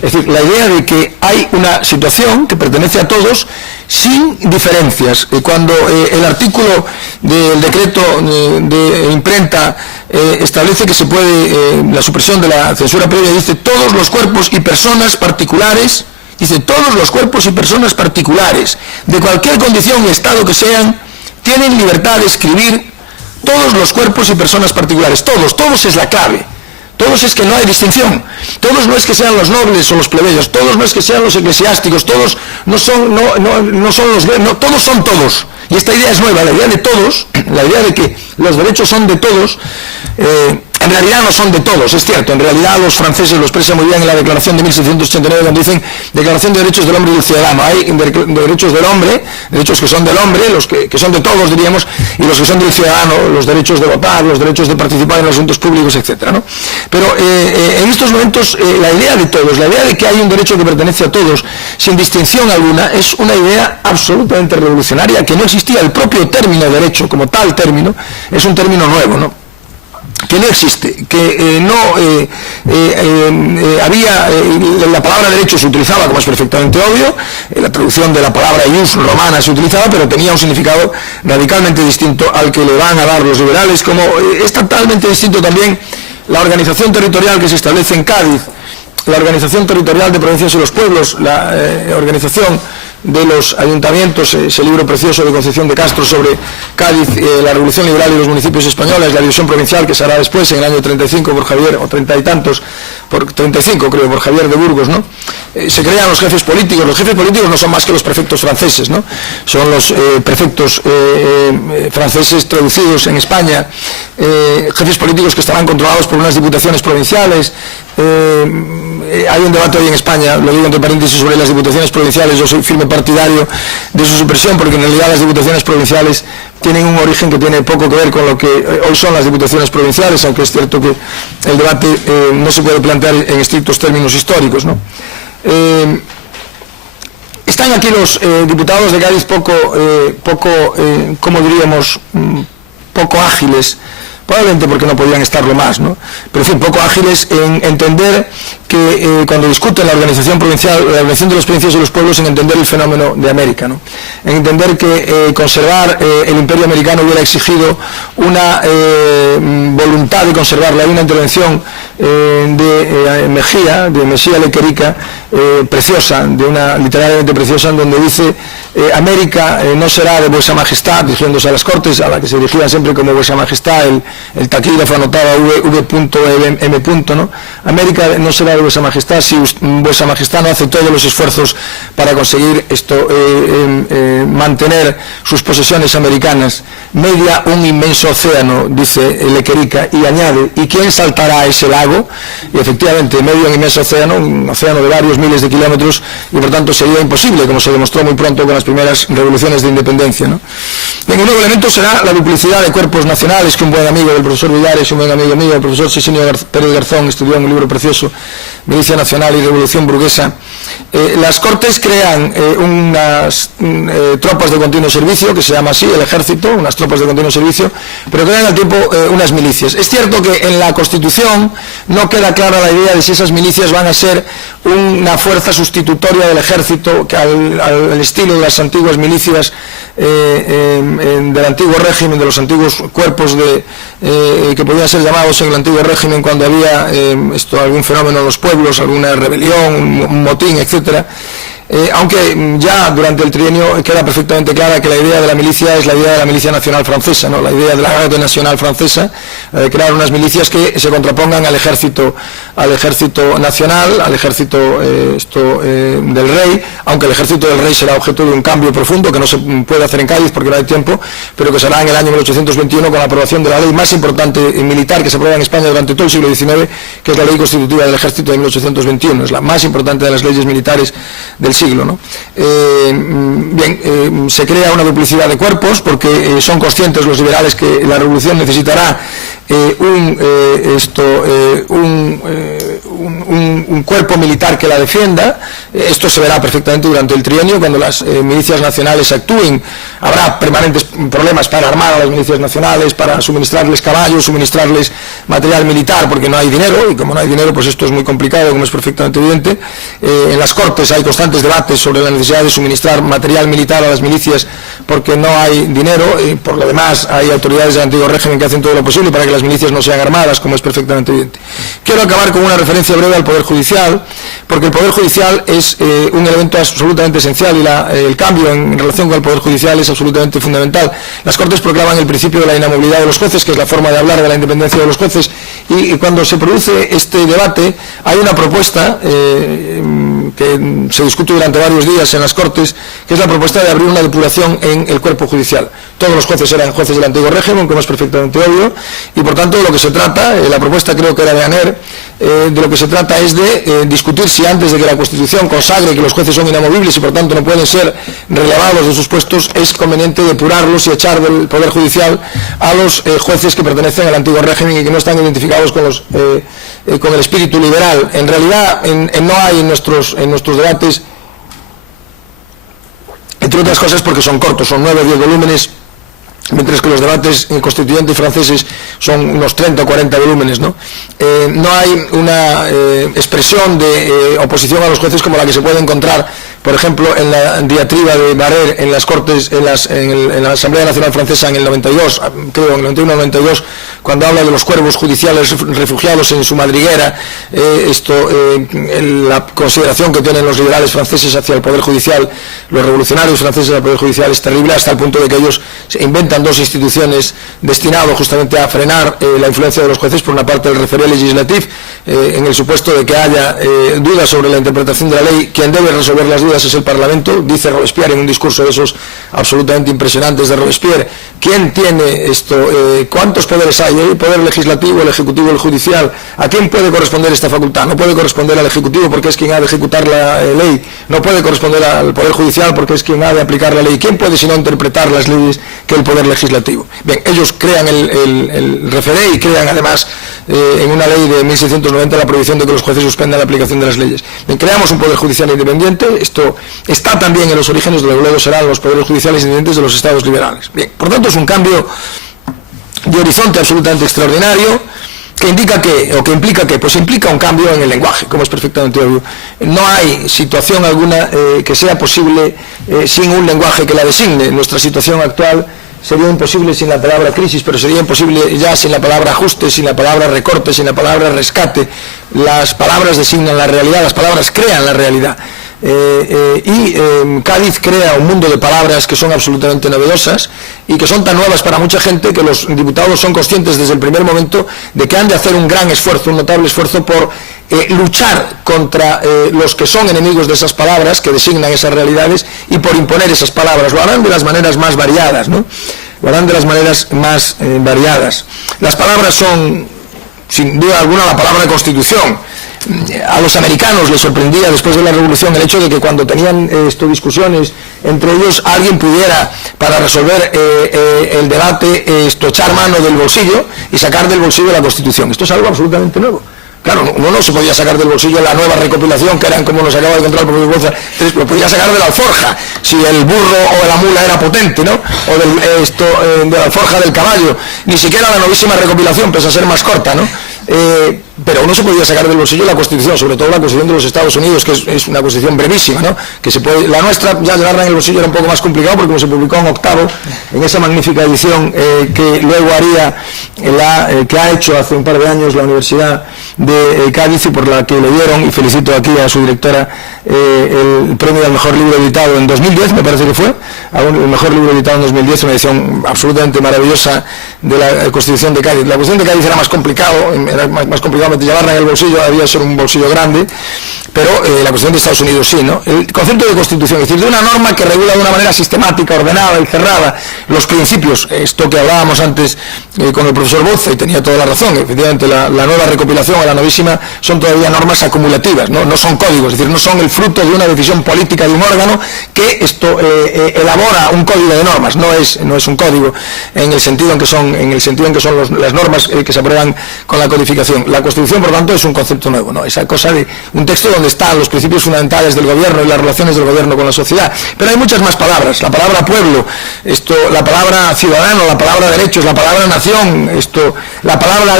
Es decir, la idea de que hay una situación que pertenece a todos sin diferencias. Cuando el artículo del decreto de imprenta establece que se puede, la supresión de la censura previa, dice: todos los cuerpos y personas particulares, dice: todos los cuerpos y personas particulares, de cualquier condición y estado que sean, tienen libertad de escribir. Todos los cuerpos y personas particulares, todos es la clave. Todos es que no hay distinción. Todos no es que sean los nobles o los plebeyos, todos no es que sean los eclesiásticos, todos no son los, todos son todos. Y esta idea es nueva, la idea de todos, la idea de que los derechos son de todos. En realidad no son de todos, es cierto. En realidad los franceses lo expresan muy bien en la Declaración de 1789, donde dicen: Declaración de Derechos del Hombre y del Ciudadano. Hay derechos del hombre, derechos que son del hombre, los que son de todos, diríamos, y los que son del ciudadano, los derechos de votar, los derechos de participar en los asuntos públicos, etcétera, ¿no? Pero en estos momentos la idea de todos, la idea de que hay un derecho que pertenece a todos sin distinción alguna, es una idea absolutamente revolucionaria, que no existía. El propio término derecho como tal término es un término nuevo, ¿no? Que no existe, que había, la palabra derecho se utilizaba, como es perfectamente obvio, la traducción de la palabra ius romana se utilizaba, pero tenía un significado radicalmente distinto al que le van a dar los liberales, como es totalmente distinto también la organización territorial que se establece en Cádiz, la organización territorial de provincias y los pueblos, la organización de los ayuntamientos, ese libro precioso de Concepción de Castro sobre Cádiz, la Revolución Liberal y los municipios españoles, la división provincial que se hará después en el año 35 por Javier, o 30 y tantos, por 35 creo, por Javier de Burgos, ¿no? Se crean los jefes políticos. Los jefes políticos no son más que los prefectos franceses, ¿no? Son los prefectos franceses traducidos en España, jefes políticos que estarán controlados por unas diputaciones provinciales. Hay un debate hoy en España, lo digo entre paréntesis, sobre las diputaciones provinciales. Yo soy firme partidario de su supresión, porque en realidad las diputaciones provinciales tienen un origen que tiene poco que ver con lo que hoy son las diputaciones provinciales, aunque es cierto que el debate no se puede plantear en estrictos términos históricos, ¿no? Están aquí los diputados de Cádiz como diríamos, poco ágiles, probablemente porque no podían estarlo más, ¿no? Pero en fin, poco ágiles en entender que cuando discuten la organización provincial, la organización de las provincias y los pueblos, en entender el fenómeno de América, ¿no? En entender que conservar el imperio americano hubiera exigido una voluntad de conservarla, una intervención de Mejía Lequerica, preciosa, literalmente preciosa, en donde dice América no será de vuesa majestad, dirigiéndose a las Cortes, a la que se dirigían siempre como vuesa majestad, el taquígrafo anotaba v.m. ¿no? América no será de vuesa majestad si vuesa majestad no hace todos los esfuerzos para conseguir mantener sus posesiones americanas. Media un inmenso océano, dice Lequerica, y añade, ¿y quién saltará a ese lago? Y efectivamente, medio un inmenso océano, un océano de varios miles de kilómetros, y por tanto sería imposible, como se demostró muy pronto con las primeras revoluciones de independencia, ¿no? Bien, un nuevo elemento será la duplicidad de cuerpos nacionales, que un buen amigo del profesor Villares, un buen amigo mío, el profesor Sisinio Pérez Garzón, estudió en un libro precioso, Milicia Nacional y Revolución Burguesa. Las Cortes crean unas tropas de continuo servicio, que se llama así, el ejército, unas tropas de continuo servicio, pero crean al tiempo unas milicias. Es cierto que en la Constitución no queda clara la idea de si esas milicias van a ser una fuerza sustitutoria del ejército, que al estilo de las antiguas milicias del antiguo régimen, de los antiguos cuerpos que podían ser llamados en el antiguo régimen cuando había algún fenómeno en los pueblos, alguna rebelión, un motín, etcétera. Aunque ya durante el trienio queda perfectamente clara que la idea de la milicia es la idea de la milicia nacional francesa, ¿no? La idea de la Garde Nacional francesa, de crear unas milicias que se contrapongan al ejército nacional, al ejército del rey, aunque el ejército del rey será objeto de un cambio profundo que no se puede hacer en Cádiz porque no hay tiempo, pero que será en el año 1821 con la aprobación de la ley más importante militar que se aprueba en España durante todo el siglo XIX, que es la ley constitutiva del ejército de 1821, es la más importante de las leyes militares del siglo, ¿no? Se crea una duplicidad de cuerpos porque son conscientes los liberales que la revolución necesitará un cuerpo militar que la defienda. Esto se verá perfectamente durante el trienio, cuando las milicias nacionales actúen. Habrá permanentes problemas para armar a las milicias nacionales, para suministrarles caballos, suministrarles material militar, porque no hay dinero, y como no hay dinero, pues esto es muy complicado, como es perfectamente evidente. En las Cortes hay constantes debates sobre la necesidad de suministrar material militar a las milicias porque no hay dinero, y por lo demás hay autoridades del antiguo régimen que hacen todo lo posible para que las milicias no sean armadas, como es perfectamente evidente. Quiero acabar con una referencia breve al Poder Judicial, porque el Poder Judicial es un elemento absolutamente esencial, y el cambio en relación con el Poder Judicial es absolutamente fundamental. Las Cortes proclaman el principio de la inamovilidad de los jueces, que es la forma de hablar de la independencia de los jueces, y cuando se produce este debate hay una propuesta que se discute durante varios días en las Cortes, que es la propuesta de abrir una depuración en el cuerpo judicial. Todos los jueces eran jueces del antiguo régimen, como es perfectamente obvio, y por tanto de lo que se trata, la propuesta creo que era de Aner, de lo que se trata es de discutir si antes de que la Constitución consagre que los jueces son inamovibles y por tanto no pueden ser relevados de sus puestos, es conveniente depurarlos y echar del Poder Judicial a los jueces que pertenecen al antiguo régimen y que no están identificados con el espíritu liberal. En realidad no hay en nuestros debates, entre otras cosas porque son cortos, son 9 o 10 volúmenes, mientras que los debates constituyentes franceses son unos 30 o 40 volúmenes, ¿no? No hay una expresión de oposición a los jueces como la que se puede encontrar, por ejemplo, en la diatriba de Barrère en las Cortes, en la Asamblea Nacional Francesa en el 92, creo, en el 91-92, cuando habla de los cuervos judiciales refugiados en su madriguera, la consideración que tienen los liberales franceses hacia el Poder Judicial, los revolucionarios franceses al Poder Judicial, es terrible, hasta el punto de que ellos se inventan dos instituciones destinadas justamente a frenar la influencia de los jueces. Por una parte, el referé legislatif, en el supuesto de que haya dudas sobre la interpretación de la ley, quien debe resolver las dudas es el Parlamento, dice Robespierre en un discurso de esos absolutamente impresionantes de Robespierre. ¿Quién tiene esto? ¿Cuántos poderes hay? ¿El poder legislativo, el ejecutivo, el judicial? ¿A quién puede corresponder esta facultad? No puede corresponder al ejecutivo porque es quien ha de ejecutar la ley, no puede corresponder al poder judicial porque es quien ha de aplicar la ley. ¿Quién puede sino interpretar las leyes que el poder legislativo? Bien, ellos crean el referé y crean además en una ley de 1690 la prohibición de que los jueces suspendan la aplicación de las leyes. Bien, creamos un poder judicial independiente. Esto está también en los orígenes de lo que luego serán los poderes judiciales independientes de los estados liberales. Bien, por tanto es un cambio de horizonte absolutamente extraordinario. que indica que, o que implica que, pues implica un cambio en el lenguaje, como es perfectamente obvio. No hay situación alguna que sea posible sin un lenguaje que la designe. Nuestra situación actual sería imposible sin la palabra crisis, pero sería imposible ya sin la palabra ajuste, sin la palabra recorte, sin la palabra rescate. Las palabras designan la realidad, las palabras crean la realidad. Cádiz crea un mundo de palabras que son absolutamente novedosas y que son tan nuevas para mucha gente que los diputados son conscientes desde el primer momento de que han de hacer un gran esfuerzo, un notable esfuerzo por luchar contra los que son enemigos de esas palabras, que designan esas realidades, y por imponer esas palabras. Lo harán de las maneras más variadas, ¿no? Lo harán de las maneras más variadas. Las palabras son, sin duda alguna, la palabra Constitución. A los americanos les sorprendía después de la Revolución el hecho de que cuando tenían discusiones entre ellos, alguien pudiera, para resolver el debate, echar mano del bolsillo y sacar del bolsillo la Constitución. Esto es algo absolutamente nuevo. Claro, uno no se podía sacar del bolsillo la nueva recopilación, que eran como nos acaba de contar el profesor Boza, entonces lo podía sacar de la alforja, si el burro o la mula era potente, ¿no? O de la alforja del caballo. Ni siquiera la novísima recopilación, pese a ser más corta, ¿no? Pero uno se podía sacar del bolsillo la Constitución, sobre todo la Constitución de los Estados Unidos, que es una Constitución brevísima, ¿no? Que se puede, la nuestra, ya llevarla en el bolsillo era un poco más complicado, porque como se publicó en octavo, en esa magnífica edición que luego haría, que ha hecho hace un par de años la Universidad de Cádiz, y por la que le dieron, y felicito aquí a su directora, el premio al mejor libro editado en 2010, me parece que fue, el mejor libro editado en 2010, una edición absolutamente maravillosa de la Constitución de Cádiz. La Constitución de Cádiz era más complicado, era más complicado llevarla en el bolsillo, debía ser un bolsillo grande, pero la Constitución de Estados Unidos sí, ¿no? El concepto de Constitución, es decir, de una norma que regula de una manera sistemática, ordenada y cerrada los principios, esto que hablábamos antes con el profesor Boza, y tenía toda la razón, efectivamente la nueva recopilación, la novísima, son todavía normas acumulativas, ¿no? No son códigos, es decir, no son el fruto de una decisión política de un órgano que elabora un código de normas, no es un código en el sentido en que son las normas que se aprueban con la codificación. La Constitución, por tanto, es un concepto nuevo, ¿no? Esa cosa de un texto donde están los principios fundamentales del gobierno y las relaciones del gobierno con la sociedad. Pero hay muchas más palabras, la palabra pueblo, la palabra ciudadano, la palabra derechos, la palabra nación, la palabra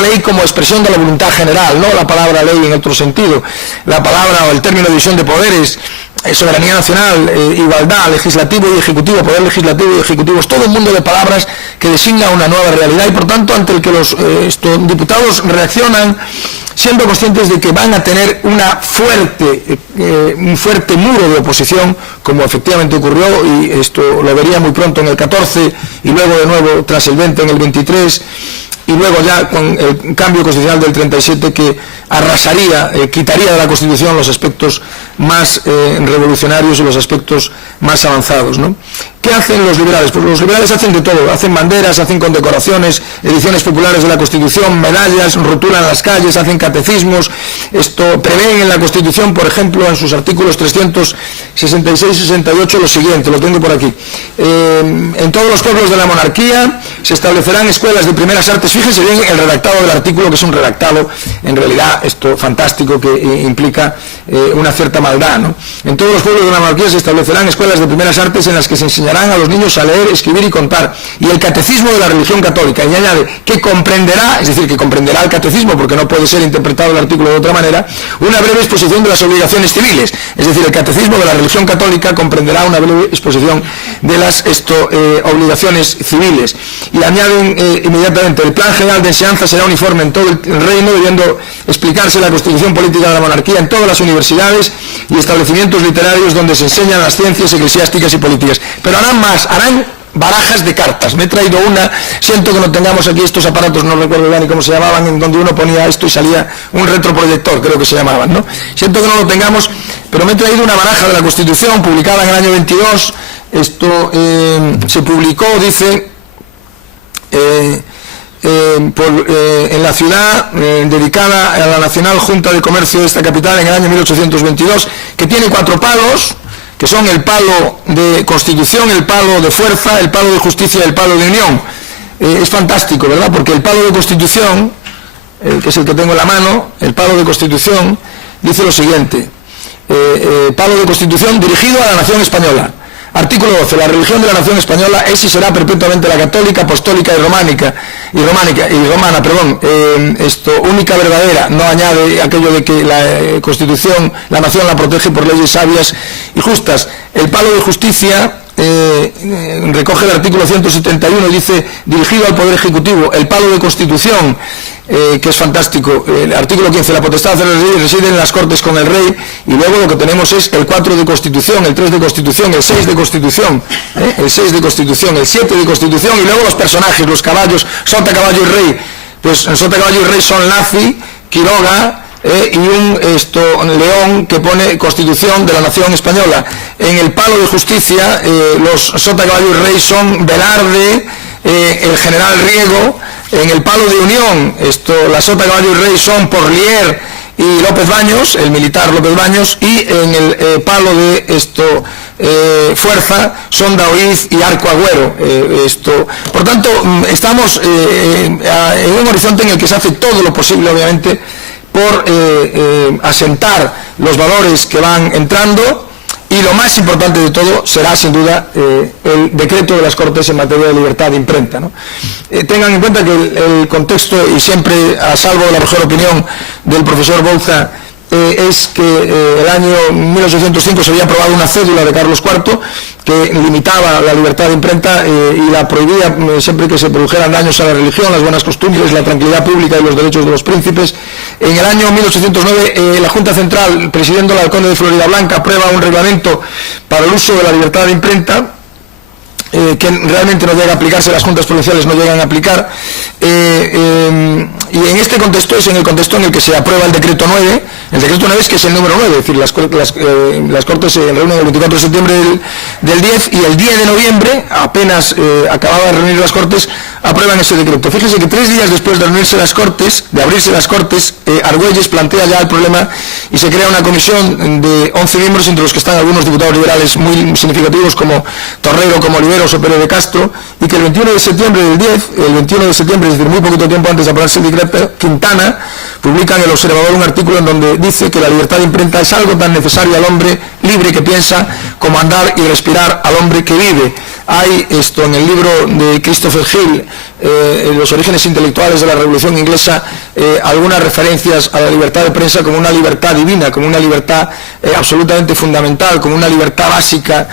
ley como expresión de la voluntad general, no la palabra ley en otro sentido, la palabra o el término división de poderes, soberanía nacional, igualdad, legislativo y ejecutivo, poder legislativo y ejecutivo, es todo un mundo de palabras que designa una nueva realidad, y por tanto ante el que los diputados reaccionan siendo conscientes de que van a tener un fuerte muro de oposición, como efectivamente ocurrió, y esto lo vería muy pronto en el 14, y luego de nuevo tras el 20 en el 23, y luego ya con el cambio constitucional del 37 que arrasaría, quitaría de la Constitución los aspectos más revolucionarios y los aspectos más avanzados, ¿no? ¿Qué hacen los liberales? Pues los liberales hacen de todo, hacen banderas, hacen condecoraciones, ediciones populares de la Constitución, medallas, rotulan las calles, hacen catecismos, prevén en la Constitución, por ejemplo, en sus artículos 366 y 68 lo siguiente, lo tengo por aquí. En todos los pueblos de la monarquía se establecerán escuelas de primeras artes. Fíjense bien el redactado del artículo, que es un redactado, en realidad, fantástico, que implica una cierta maldad, ¿no? En todos los pueblos de la monarquía se establecerán escuelas de primeras artes en las que se enseñarán a los niños a leer, escribir y contar, y el catecismo de la religión católica, y añade que comprenderá, es decir, que comprenderá el catecismo, porque no puede ser interpretado el artículo de otra manera, una breve exposición de las obligaciones civiles, es decir, el catecismo de la religión católica comprenderá una breve exposición de las obligaciones civiles, y añaden inmediatamente: el plan general de enseñanza será uniforme en todo el reino, debiendo explicarse la constitución política de la monarquía en todas las universidades y establecimientos literarios donde se enseñan las ciencias eclesiásticas y políticas. Pero harán barajas de cartas. Me he traído una, siento que no tengamos aquí estos aparatos, no recuerdo bien ni cómo se llamaban, en donde uno ponía esto y salía un retroproyector, creo que se llamaban, ¿no? Siento que no lo tengamos, pero me he traído una baraja de la Constitución, publicada en el año 22, se publicó, dice, en la ciudad dedicada a la Nacional Junta de Comercio de esta capital en el año 1822, que tiene 4 palos, que son el palo de Constitución, el palo de fuerza, el palo de justicia y el palo de unión. Es fantástico, ¿verdad? Porque el palo de Constitución, que es el que tengo en la mano, el palo de Constitución, dice lo siguiente: palo de Constitución dirigido a la nación española, Artículo 12. La religión de la nación española es y será perpetuamente la católica, apostólica y romana, única, verdadera. No añade aquello de que la Constitución, la nación la protege por leyes sabias y justas. El palo de justicia recoge el artículo 171 y dice, dirigido al Poder Ejecutivo. El palo de Constitución, que es fantástico, el artículo 15, la potestad de hacer las leyes reside en las Cortes con el Rey, y luego lo que tenemos es el 4 de Constitución, el 3 de Constitución, el 6 de Constitución, el 6 de Constitución, el 7 de Constitución, y luego los personajes, los caballos, Sota, Caballo y Rey. Pues Sota, Caballo y Rey son Lazi, Quiroga, y un león que pone Constitución de la nación española. En el palo de justicia, los Sota, Caballo y Rey son Velarde, el general Riego. En el palo de unión, la Sota, Caballo y Rey son Porlier y López Baños, el militar López Baños, y en el palo de fuerza son Daoíz y Arco Agüero. Por tanto, estamos en un horizonte en el que se hace todo lo posible, obviamente, por asentar los valores que van entrando, y lo más importante de todo será sin duda el decreto de las Cortes en materia de libertad de imprenta, ¿no? Tengan en cuenta que el contexto, y siempre a salvo de la mejor opinión del profesor Bouza, es que el año 1805 se había aprobado una cédula de Carlos IV que limitaba la libertad de imprenta y la prohibía siempre que se produjeran daños a la religión, las buenas costumbres, la tranquilidad pública y los derechos de los príncipes. En el año 1809 la Junta Central, presidiéndola el conde de Floridablanca, aprueba un reglamento para el uso de la libertad de imprenta, que realmente no llega a aplicarse, las juntas provinciales no llegan a aplicar, y en este contexto es en el contexto en el que se aprueba el decreto 9. El decreto 9 es que es el número 9, es decir, las Cortes se reúnen el 24 de septiembre del 10, y el 10 de noviembre, apenas acababa de reunir las Cortes, aprueban ese decreto. Fíjense que 3 días después de abrirse las Cortes, Argüelles plantea ya el problema y se crea una comisión de 11 miembros, entre los que están algunos diputados liberales muy significativos como Torrero, como Oliveros o Pérez de Castro, y que el 21 de septiembre del 10, es decir, muy poquito tiempo antes de aprobarse el decreto, Quintana publica en El Observador un artículo en donde dice que la libertad de imprenta es algo tan necesario al hombre libre que piensa como andar y respirar al hombre que vive. Hay en el libro de Christopher Hill, Los orígenes intelectuales de la Revolución Inglesa, algunas referencias a la libertad de prensa como una libertad divina, como una libertad absolutamente fundamental, como una libertad básica,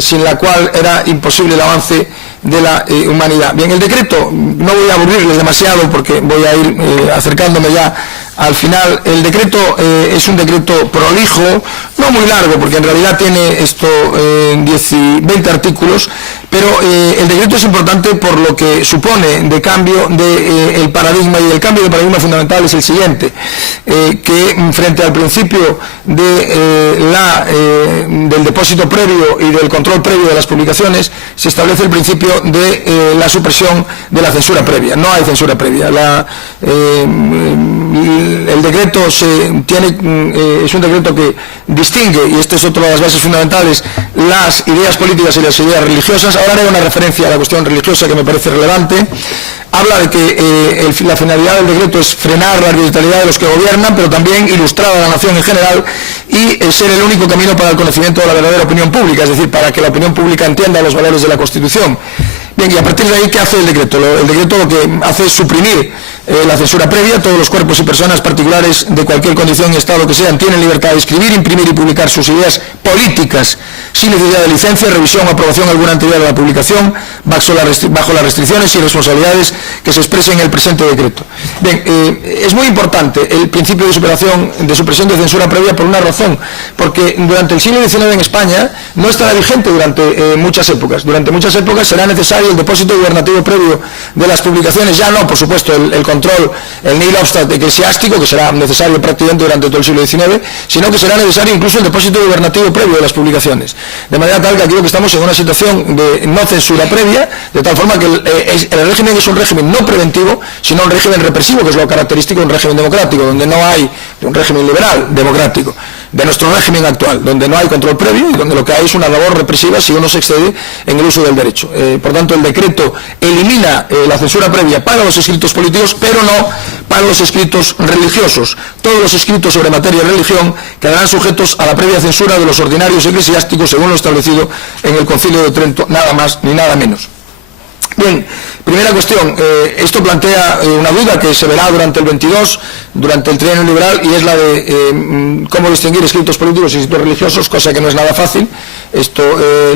sin la cual era imposible el avance de la humanidad. Bien, el decreto, no voy a aburrirles demasiado porque voy a ir acercándome ya al final. El decreto es un decreto prolijo, no muy largo, porque en realidad tiene 20 artículos, pero el decreto es importante por lo que supone de cambio del paradigma, y el cambio de paradigma fundamental es el siguiente, que frente al principio del depósito previo y del control previo de las publicaciones, se establece el principio de la supresión de la censura previa. No hay censura previa. El decreto es un decreto que distingue, y esta es otra de las bases fundamentales, las ideas políticas y las ideas religiosas. Ahora haré una referencia a la cuestión religiosa que me parece relevante. Habla de que la finalidad del decreto es frenar la arbitrariedad de los que gobiernan, pero también ilustrar a la nación en general y ser el único camino para el conocimiento de la verdadera opinión pública, es decir, para que la opinión pública entienda los valores de la Constitución. Bien, y a partir de ahí, ¿qué hace el decreto? El decreto lo que hace es suprimir la censura previa. Todos los cuerpos y personas particulares de cualquier condición y estado que sean tienen libertad de escribir, imprimir y publicar sus ideas políticas sin necesidad de licencia, revisión o aprobación alguna anterior a la publicación, bajo las restricciones y responsabilidades que se expresen en el presente decreto. Bien, es muy importante el principio de supresión de censura previa por una razón, porque durante el siglo XIX en España no estará vigente durante muchas épocas. Durante muchas épocas será necesario el depósito gubernativo previo de las publicaciones, ya no, por supuesto, el control, el nihil obstat eclesiástico, que será necesario prácticamente durante todo el siglo XIX, sino que será necesario incluso el depósito gubernativo previo de las publicaciones. De manera tal que aquí que estamos en una situación de no censura previa, de tal forma que el régimen es un régimen no preventivo, sino un régimen represivo, que es lo característico de un régimen democrático, donde no hay un régimen liberal democrático, de nuestro régimen actual, donde no hay control previo y donde lo que hay es una labor represiva si uno se excede en el uso del derecho. Por tanto, el decreto elimina la censura previa para los escritos políticos, pero no para para los escritos religiosos. Todos los escritos sobre materia de religión quedarán sujetos a la previa censura de los ordinarios eclesiásticos según lo establecido en el Concilio de Trento, nada más ni nada menos. Bien, primera cuestión, esto plantea una duda que se verá durante el 22, durante el trienio liberal, y es la de cómo distinguir escritos políticos y escritos religiosos, cosa que no es nada fácil.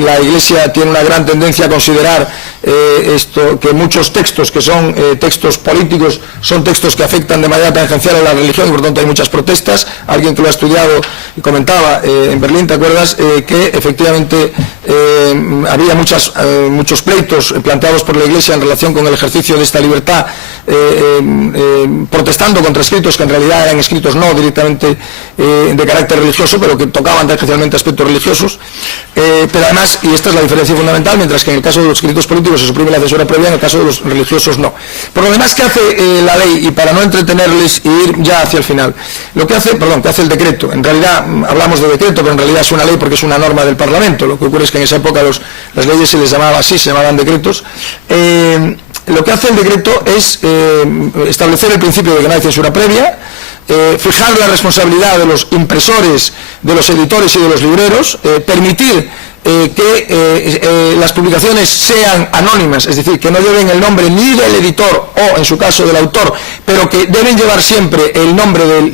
La Iglesia tiene una gran tendencia a considerar que muchos textos que son textos políticos son textos que afectan de manera tangencial a la religión y por tanto hay muchas protestas. Alguien que lo ha estudiado y comentaba en Berlín, ¿te acuerdas? Que efectivamente había muchos pleitos planteados por la Iglesia en relación con el ejercicio de esta libertad, protestando contra escritos que en realidad eran escritos no directamente de carácter religioso, pero que tocaban tangencialmente aspectos religiosos. Pero además, y esta es la diferencia fundamental, mientras que en el caso de los escritos políticos se suprime la censura previa, en el caso de los religiosos no. Por lo demás, ¿qué hace la ley? Y para no entretenerles y ir ya hacia el final, ¿qué hace el decreto? En realidad, hablamos de decreto, pero en realidad es una ley porque es una norma del Parlamento. Lo que ocurre es que en esa época las leyes se les llamaba así, se llamaban decretos. Lo que hace el decreto es establecer el principio de que no hay censura previa, fijar la responsabilidad de los impresores, de los editores y de los libreros, permitir que las publicaciones sean anónimas, es decir, que no lleven el nombre ni del editor o, en su caso, del autor, pero que deben llevar siempre el nombre del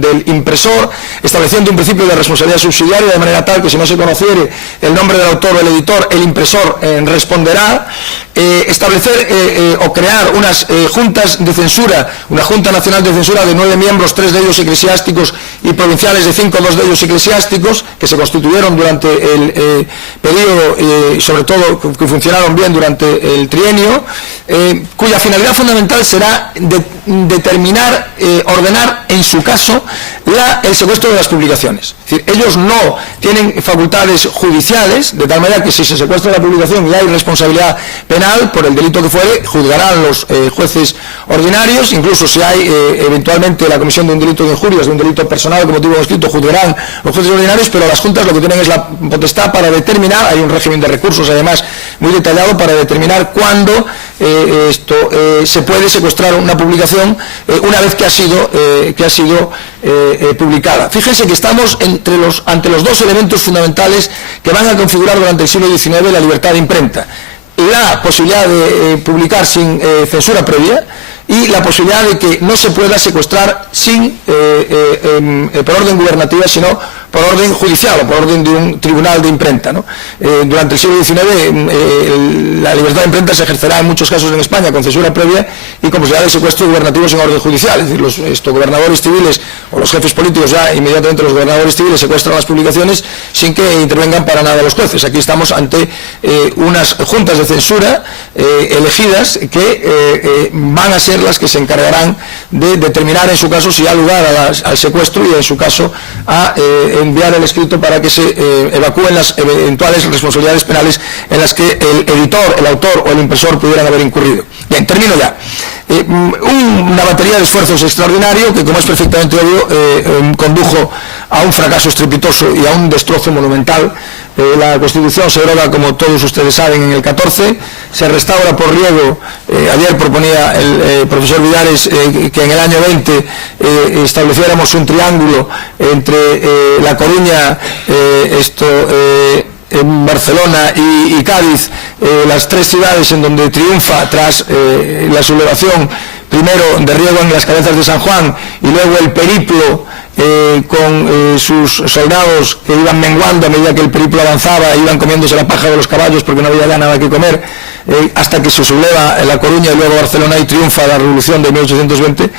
del impresor, estableciendo un principio de responsabilidad subsidiaria, de manera tal que si no se conociere el nombre del autor o el editor, el impresor responderá. Establecer o crear unas juntas de censura, una Junta Nacional de Censura de 9 miembros, 3 de ellos eclesiásticos y provinciales de 5, 2 de ellos eclesiásticos, que se constituyeron durante el periodo y sobre todo que funcionaron bien durante el trienio, cuya finalidad fundamental será determinar, ordenar en su caso el secuestro de las publicaciones. Es decir, ellos no tienen facultades judiciales, de tal manera que si se secuestra la publicación y hay responsabilidad penal por el delito que fuere, juzgarán los jueces ordinarios, incluso si hay eventualmente la comisión de un delito de injurias, de un delito personal con motivo de escrito, juzgarán los jueces ordinarios, pero las juntas lo que tienen es la potestad para determinar, hay un régimen de recursos además muy detallado para determinar cuándo se puede secuestrar una publicación una vez que ha sido publicada. Fíjense que estamos ante los dos elementos fundamentales que van a configurar durante el siglo XIX la libertad de imprenta: la posibilidad de publicar sin censura previa y la posibilidad de que no se pueda secuestrar por orden gubernativa, sino por orden judicial o por orden de un tribunal de imprenta, ¿no? Durante el siglo XIX la libertad de imprenta se ejercerá en muchos casos en España con censura previa y con posibilidad de secuestro gubernativo sin orden judicial. Es decir, los gobernadores civiles o los jefes políticos, ya inmediatamente los gobernadores civiles secuestran las publicaciones sin que intervengan para nada los jueces. Aquí estamos ante unas juntas de censura elegidas que van a ser las que se encargarán de determinar en su caso si da lugar al secuestro y en su caso a enviar el escrito para que se evacúen las eventuales responsabilidades penales en las que el editor, el autor o el impresor pudieran haber incurrido. Bien, termino ya. Una batería de esfuerzos extraordinario que, como es perfectamente obvio, condujo a un fracaso estrepitoso y a un destrozo monumental. La Constitución se deroga, como todos ustedes saben, en el 14, se restaura por riego. Ayer proponía el profesor Villares que en el año 20 estableciéramos un triángulo entre La Coruña, en Barcelona y Cádiz, las tres ciudades en donde triunfa tras la sublevación, primero de riego en las cabezas de San Juan y luego el periplo con sus soldados que iban menguando a medida que el periplo avanzaba, iban comiéndose la paja de los caballos porque no había ya nada que comer, hasta que se subleva La Coruña y luego Barcelona y triunfa la revolución de 1820.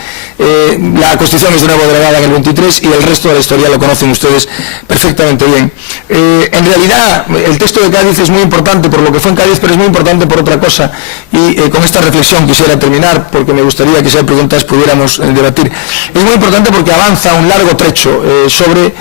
La Constitución es de nuevo derogada en el 23 y el resto de la historia lo conocen ustedes perfectamente bien. En realidad el texto de Cádiz es muy importante por lo que fue en Cádiz, pero es muy importante por otra cosa, y con esta reflexión quisiera terminar porque me gustaría que si hay preguntas pudiéramos debatir. Es muy importante porque avanza un largo trecho sobre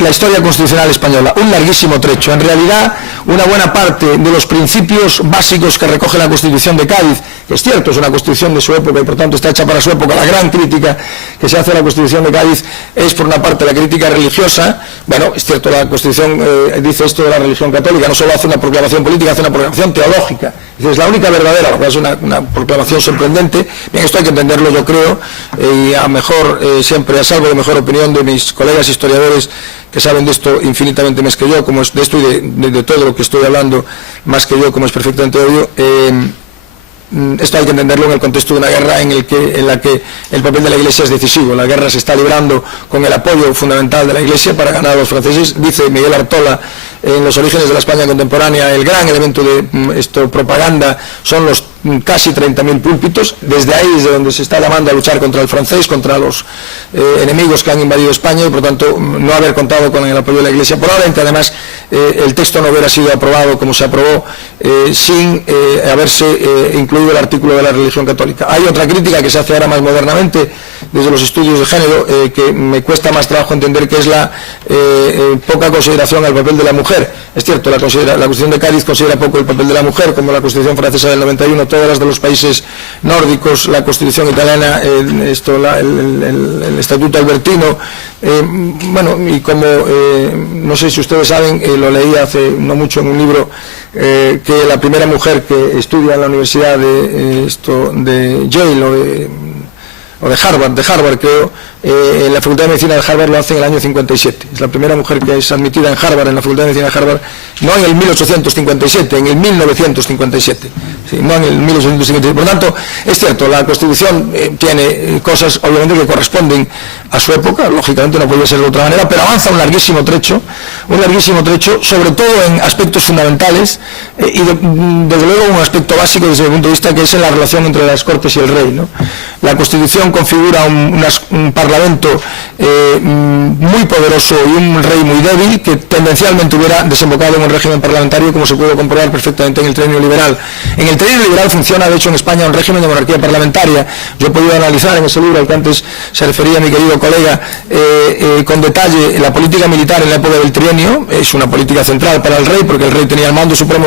la historia constitucional española, un larguísimo trecho. En realidad una buena parte de los principios básicos principios que recoge la Constitución de Cádiz, que es cierto, es una Constitución de su época y por tanto está hecha para su época. La gran crítica que se hace a la Constitución de Cádiz es, por una parte, la crítica religiosa. Bueno, es cierto, la Constitución dice esto de la religión católica, no solo hace una proclamación política, hace una proclamación teológica. Es la única verdadera, lo cual es una proclamación sorprendente. Bien, esto hay que entenderlo, yo creo, y a mejor, siempre a salvo de mejor opinión de mis colegas historiadores que saben de esto infinitamente más que yo, como es de esto y de todo lo que estoy hablando más que yo, como es perfectamente obvio. Esto hay que entenderlo en el contexto de una guerra en la que el papel de la Iglesia es decisivo. La guerra se está librando con el apoyo fundamental de la Iglesia para ganar a los franceses. Dice Miguel Artola en Los orígenes de la España contemporánea, el gran elemento de propaganda son los casi 30.000 púlpitos. Desde ahí, desde donde se está llamando a luchar contra el francés, contra los enemigos que han invadido España, y por tanto no haber contado con el apoyo de la Iglesia. Probablemente además el texto no hubiera sido aprobado como se aprobó sin haberse incluido el artículo de la religión católica. Hay otra crítica que se hace ahora más modernamente desde los estudios de género, que me cuesta más trabajo entender, que es la poca consideración al papel de la mujer. Es cierto, la Constitución de Cádiz considera poco el papel de la mujer, como la Constitución francesa del 91, todas las de los países nórdicos, la Constitución italiana, el Estatuto Albertino, bueno, y como no sé si ustedes saben, lo leí hace no mucho en un libro, que la primera mujer que estudia en la Universidad de Yale o de Harvard creo, en la Facultad de Medicina de Harvard lo hace en el año 57. Es la primera mujer que es admitida en Harvard, en la Facultad de Medicina de Harvard, no en el 1857, en el 1957, sí, no en el 1857. Por lo tanto, es cierto, la Constitución tiene cosas, obviamente, que corresponden a su época, lógicamente no podía ser de otra manera, pero avanza un larguísimo trecho, sobre todo en aspectos fundamentales, y desde luego un aspecto básico desde mi punto de vista, que es en la relación entre las Cortes y el Rey, ¿no? La Constitución configura un Parlamento muy poderoso y un rey muy débil, que tendencialmente hubiera desembocado en un régimen parlamentario, como se puede comprobar perfectamente en el trienio liberal. En el trienio liberal funciona, de hecho, en España un régimen de monarquía parlamentaria. Yo he podido analizar en ese libro al que antes se refería mi querido colega con detalle la política militar en la época del trienio. Es una política central para el rey, porque el rey tenía el mando supremo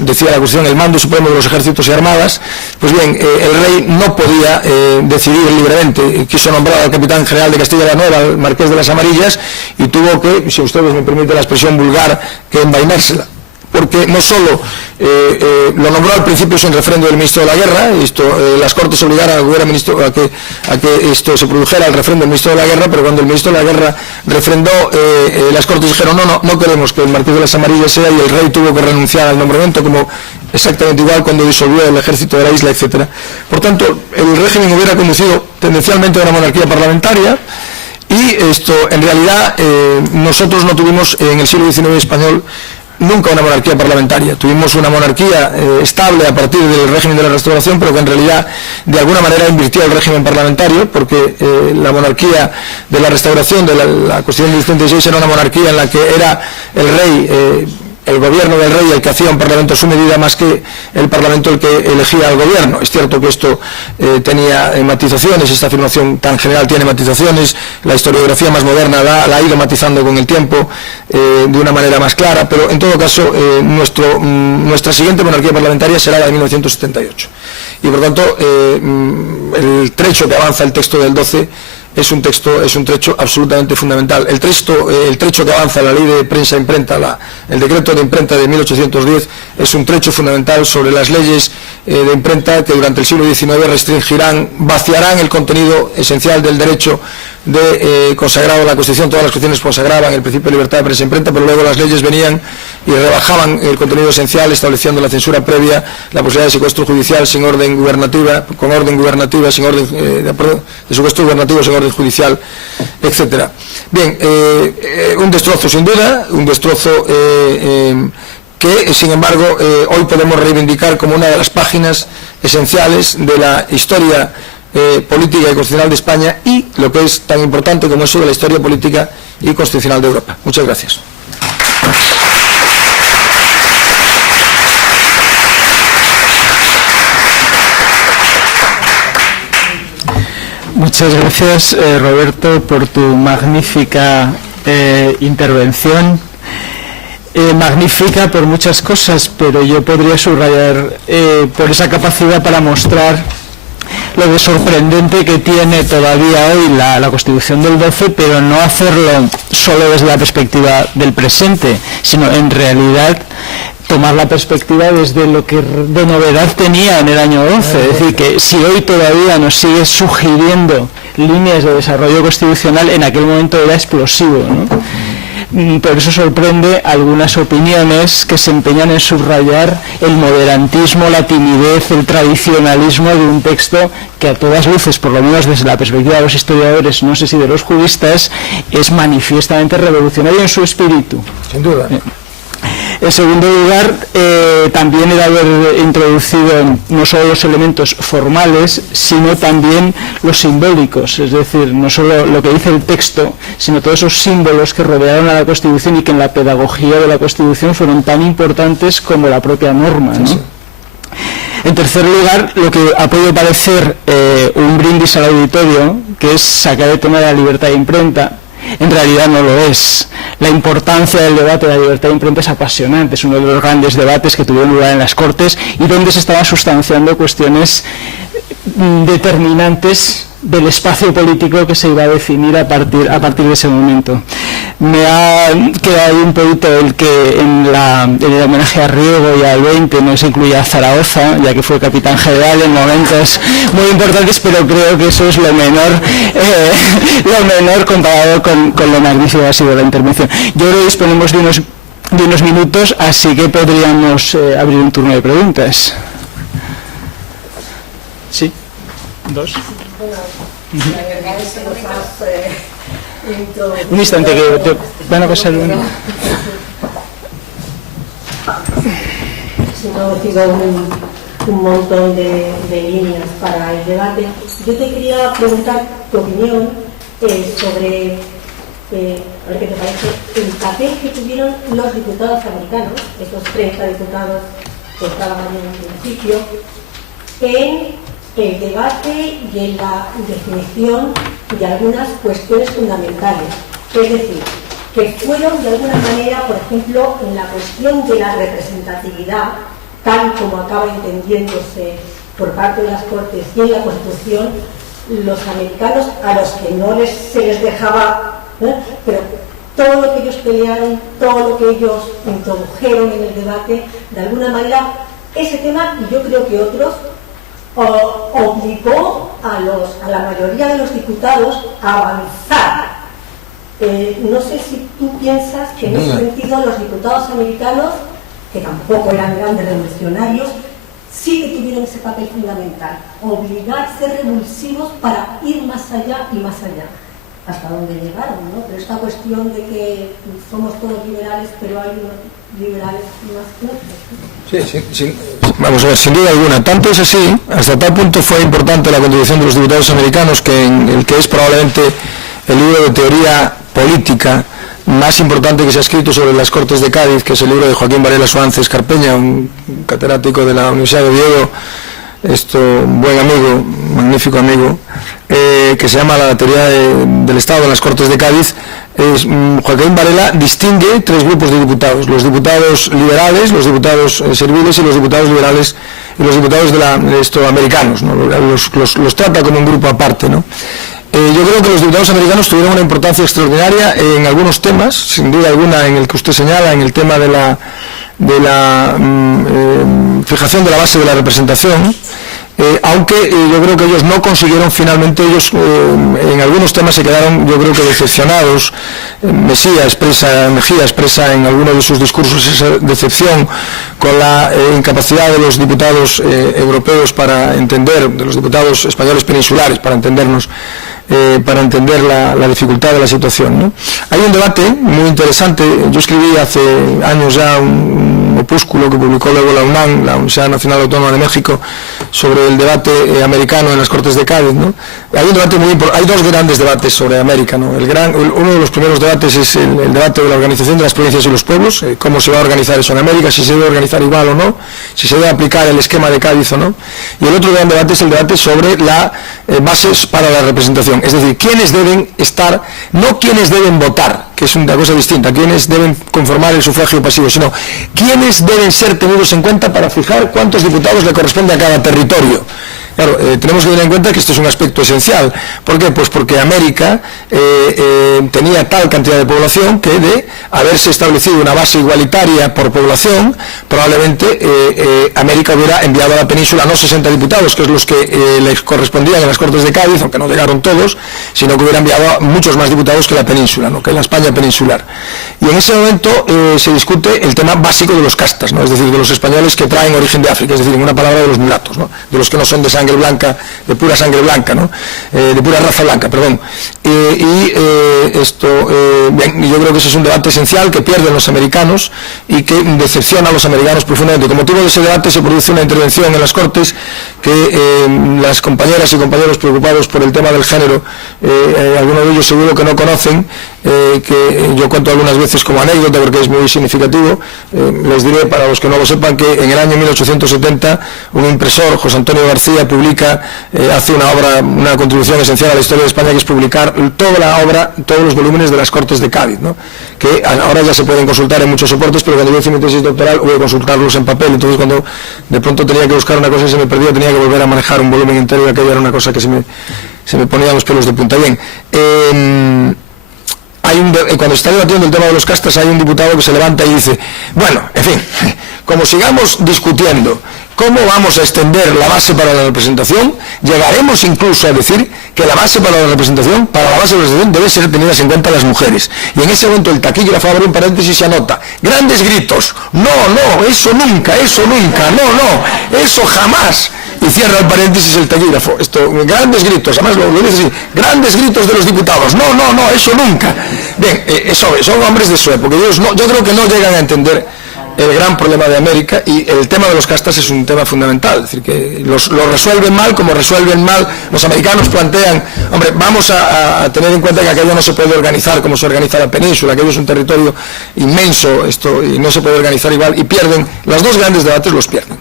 decía la Constitución, el mando supremo de los ejércitos y armadas. Pues bien, el rey no podía decidir libremente. Quiso nombrar al capitán general de Castilla la Nueva, al marqués de las Amarillas, y tuvo que, si ustedes me permiten la expresión vulgar, que envainársela. Porque no solo lo nombró al principio sin refrendo del ministro de la Guerra, las Cortes obligaron al gobierno ministro a que se produjera el refrendo del ministro de la Guerra, pero cuando el ministro de la Guerra refrendó, las Cortes dijeron no queremos que el marqués de las Amarillas sea, y el rey tuvo que renunciar al nombramiento, como exactamente igual cuando disolvió el ejército de la isla, etcétera. Por tanto, el régimen hubiera conducido tendencialmente a una monarquía parlamentaria, y en realidad nosotros no tuvimos en el siglo XIX español nunca una monarquía parlamentaria. Tuvimos una monarquía estable a partir del régimen de la Restauración, pero que en realidad de alguna manera invirtió el régimen parlamentario, porque la monarquía de la Restauración, de la Constitución del 76, era una monarquía en la que era el rey, el gobierno del rey, el que hacía un parlamento a su medida, más que el parlamento el que elegía al gobierno. Es cierto que esto tenía matizaciones, esta afirmación tan general tiene matizaciones, la historiografía más moderna la ha ido matizando con el tiempo de una manera más clara, pero en todo caso nuestra siguiente monarquía parlamentaria será la de 1978. Y por tanto el trecho que avanza el texto del 12 es un trecho absolutamente fundamental. El trecho que avanza la ley de prensa e imprenta, el decreto de imprenta de 1810, es un trecho fundamental sobre las leyes de imprenta que durante el siglo XIX vaciarán el contenido esencial del derecho consagrado en la Constitución. Todas las constituciones consagraban el principio de libertad de prensa e imprenta, pero luego las leyes venían y rebajaban el contenido esencial, estableciendo la censura previa, la posibilidad de secuestro judicial sin orden gubernativa, con orden gubernativa, sin orden de secuestro gubernativo sin orden judicial, etcétera. Bien, un destrozo sin duda, un destrozo que sin embargo hoy podemos reivindicar como una de las páginas esenciales de la historia política y constitucional de España, y lo que es tan importante como eso de la historia política y constitucional de Europa. Muchas gracias. Muchas gracias, Roberto, por tu magnífica intervención. magnífica por muchas cosas, pero yo podría subrayar por esa capacidad para mostrar lo de sorprendente que tiene todavía hoy la Constitución del 12, pero no hacerlo solo desde la perspectiva del presente, sino en realidad tomar la perspectiva desde lo que de novedad tenía en el año 11, es decir, que si hoy todavía nos sigue sugiriendo líneas de desarrollo constitucional, en aquel momento era explosivo, ¿no? Por eso sorprende algunas opiniones que se empeñan en subrayar el moderantismo, la timidez, el tradicionalismo de un texto que a todas luces, por lo menos desde la perspectiva de los historiadores, no sé si de los juristas, es manifiestamente revolucionario en su espíritu. Sin duda. En segundo lugar, también el haber introducido no solo los elementos formales, sino también los simbólicos, es decir, no solo lo que dice el texto, sino todos esos símbolos que rodearon a la Constitución y que en la pedagogía de la Constitución fueron tan importantes como la propia norma, ¿no? Sí. En tercer lugar, lo que ha podido parecer un brindis al auditorio, que es sacar el tema de la libertad de imprenta, en realidad no lo es. La importancia del debate de la libertad de imprenta es apasionante, es uno de los grandes debates que tuvieron lugar en las Cortes y donde se estaban sustanciando cuestiones determinantes del espacio político que se iba a definir a partir de ese momento. Me ha quedado ahí un poquito el que en el homenaje a Riego y al 20 no se incluía a Zaragoza, ya que fue capitán general en momentos muy importantes, pero creo que eso es lo menor comparado con lo magnífico que ha sido la intervención. Yo creo que disponemos de unos minutos, así que podríamos abrir un turno de preguntas. ¿Sí? ¿Dos? La verdad es que nos has un instante, que te van a pasar un... Se han introducido un montón de líneas para el debate. Yo te quería preguntar tu opinión sobre, a ver qué te parece, el papel que tuvieron los diputados americanos, estos 30 diputados que estaban en el principio, en el debate y en la definición de algunas cuestiones fundamentales. Es decir, que fueron de alguna manera, por ejemplo, en la cuestión de la representatividad, tal como acaba entendiéndose por parte de las Cortes y en la Constitución, los americanos, a los que no se les dejaba, pero todo lo que ellos pelearon, todo lo que ellos introdujeron en el debate, de alguna manera, ese tema, y yo creo que otros, obligó a la mayoría de los diputados a avanzar. No sé si tú piensas que en ese sentido los diputados americanos, que tampoco eran grandes revolucionarios, sí que tuvieron ese papel fundamental, obligar a ser revulsivos para ir más allá y más allá, hasta donde llegaron, ¿no? Pero esta cuestión de que somos todos liberales, pero hay unos liberales más fuertes. Sí, vamos a ver, sin duda alguna, tanto es así, hasta tal punto fue importante la contribución de los diputados americanos, que en el que es probablemente el libro de teoría política más importante que se ha escrito sobre las Cortes de Cádiz, que es el libro de Joaquín Varela Suárez Carpeña, un catedrático de la Universidad de Oviedo, un buen amigo, magnífico amigo, que se llama La teoría del Estado en las Cortes de Cádiz. Joaquín Varela distingue tres grupos de diputados: los diputados liberales, los diputados serviles y los diputados liberales y los diputados americanos, ¿no? Los trata como un grupo aparte, ¿no? Yo creo que los diputados americanos tuvieron una importancia extraordinaria en algunos temas, sin duda alguna en el que usted señala, en el tema de la fijación de la base de la representación, aunque yo creo que ellos no consiguieron finalmente, en algunos temas se quedaron, yo creo que decepcionados. Mejía expresa en alguno de sus discursos esa decepción con la incapacidad de los diputados europeos para entender, de los diputados españoles peninsulares, para entendernos, para entender la dificultad de la situación, ¿no? Hay un debate muy interesante. Yo escribí hace años ya un opúsculo que publicó luego la UNAM, la Universidad Nacional Autónoma de México, sobre el debate americano en las Cortes de Cádiz, ¿no? Hay un debate muy importante, hay dos grandes debates sobre América, ¿no? Uno de los primeros debates es el debate de la organización de las provincias y los pueblos, cómo se va a organizar eso en América, si se debe organizar igual o no, si se debe aplicar el esquema de Cádiz o no. Y el otro gran debate es el debate sobre las bases para la representación, es decir, quiénes deben estar, no quiénes deben votar, que es una cosa distinta, quiénes deben conformar el sufragio pasivo, sino quiénes deben ser tenidos en cuenta para fijar cuántos diputados le corresponde a cada territorio. Claro, tenemos que tener en cuenta que esto es un aspecto esencial. ¿Por qué? Pues porque América tenía tal cantidad de población que de haberse establecido una base igualitaria por población, probablemente América hubiera enviado a la península no 60 diputados, que es los que les correspondían en las Cortes de Cádiz, aunque no llegaron todos, sino que hubiera enviado a muchos más diputados que la península, ¿no? Que la España peninsular. Y en ese momento se discute el tema básico de los castas, ¿no? Es decir, de los españoles que traen origen de África, es decir, en una palabra de los mulatos, ¿no? De los que no son de sangre blanca, de pura sangre blanca, ¿no? De pura raza blanca, perdón. Bien, yo creo que ese es un debate esencial que pierden los americanos y que decepciona a los americanos profundamente. Como motivo de ese debate se produce una intervención en las Cortes que las compañeras y compañeros preocupados por el tema del género, algunos de ellos seguro que no conocen, que yo cuento algunas veces como anécdota porque es muy significativo. Les diré, para los que no lo sepan, que en el año 1870 un impresor, José Antonio García, publica, hace una contribución esencial a la historia de España, que es publicar toda la obra, todos los volúmenes de las Cortes de Cádiz, ¿no? Que ahora ya se pueden consultar en muchos soportes, pero cuando yo hice mi tesis doctoral hubo que consultarlos en papel. Entonces, cuando de pronto tenía que buscar una cosa y se me perdía, tenía que volver a manejar un volumen entero, y aquello era una cosa que se me ponía los pelos de punta. Bien, cuando se está debatiendo el tema de los castas, hay un diputado que se levanta y dice, bueno, en fin, como sigamos discutiendo cómo vamos a extender la base para la representación, llegaremos incluso a decir que la base para la representación debe ser tenidas en cuenta las mujeres. Y en ese momento el taquígrafo abre un paréntesis y anota, grandes gritos, no, eso nunca, no, eso jamás. Y cierra el paréntesis el taquígrafo. Grandes gritos, además lo dice así, grandes gritos de los diputados, no, eso nunca. Bien, son hombres de su época, yo creo que no llegan a entender el gran problema de América, y el tema de los castas es un tema fundamental. Es decir, que lo resuelven mal, como resuelven mal los americanos. Plantean, hombre, vamos a tener en cuenta que aquello no se puede organizar como se organiza la península, aquello es un territorio inmenso, y no se puede organizar igual, y pierden, los dos grandes debates los pierden,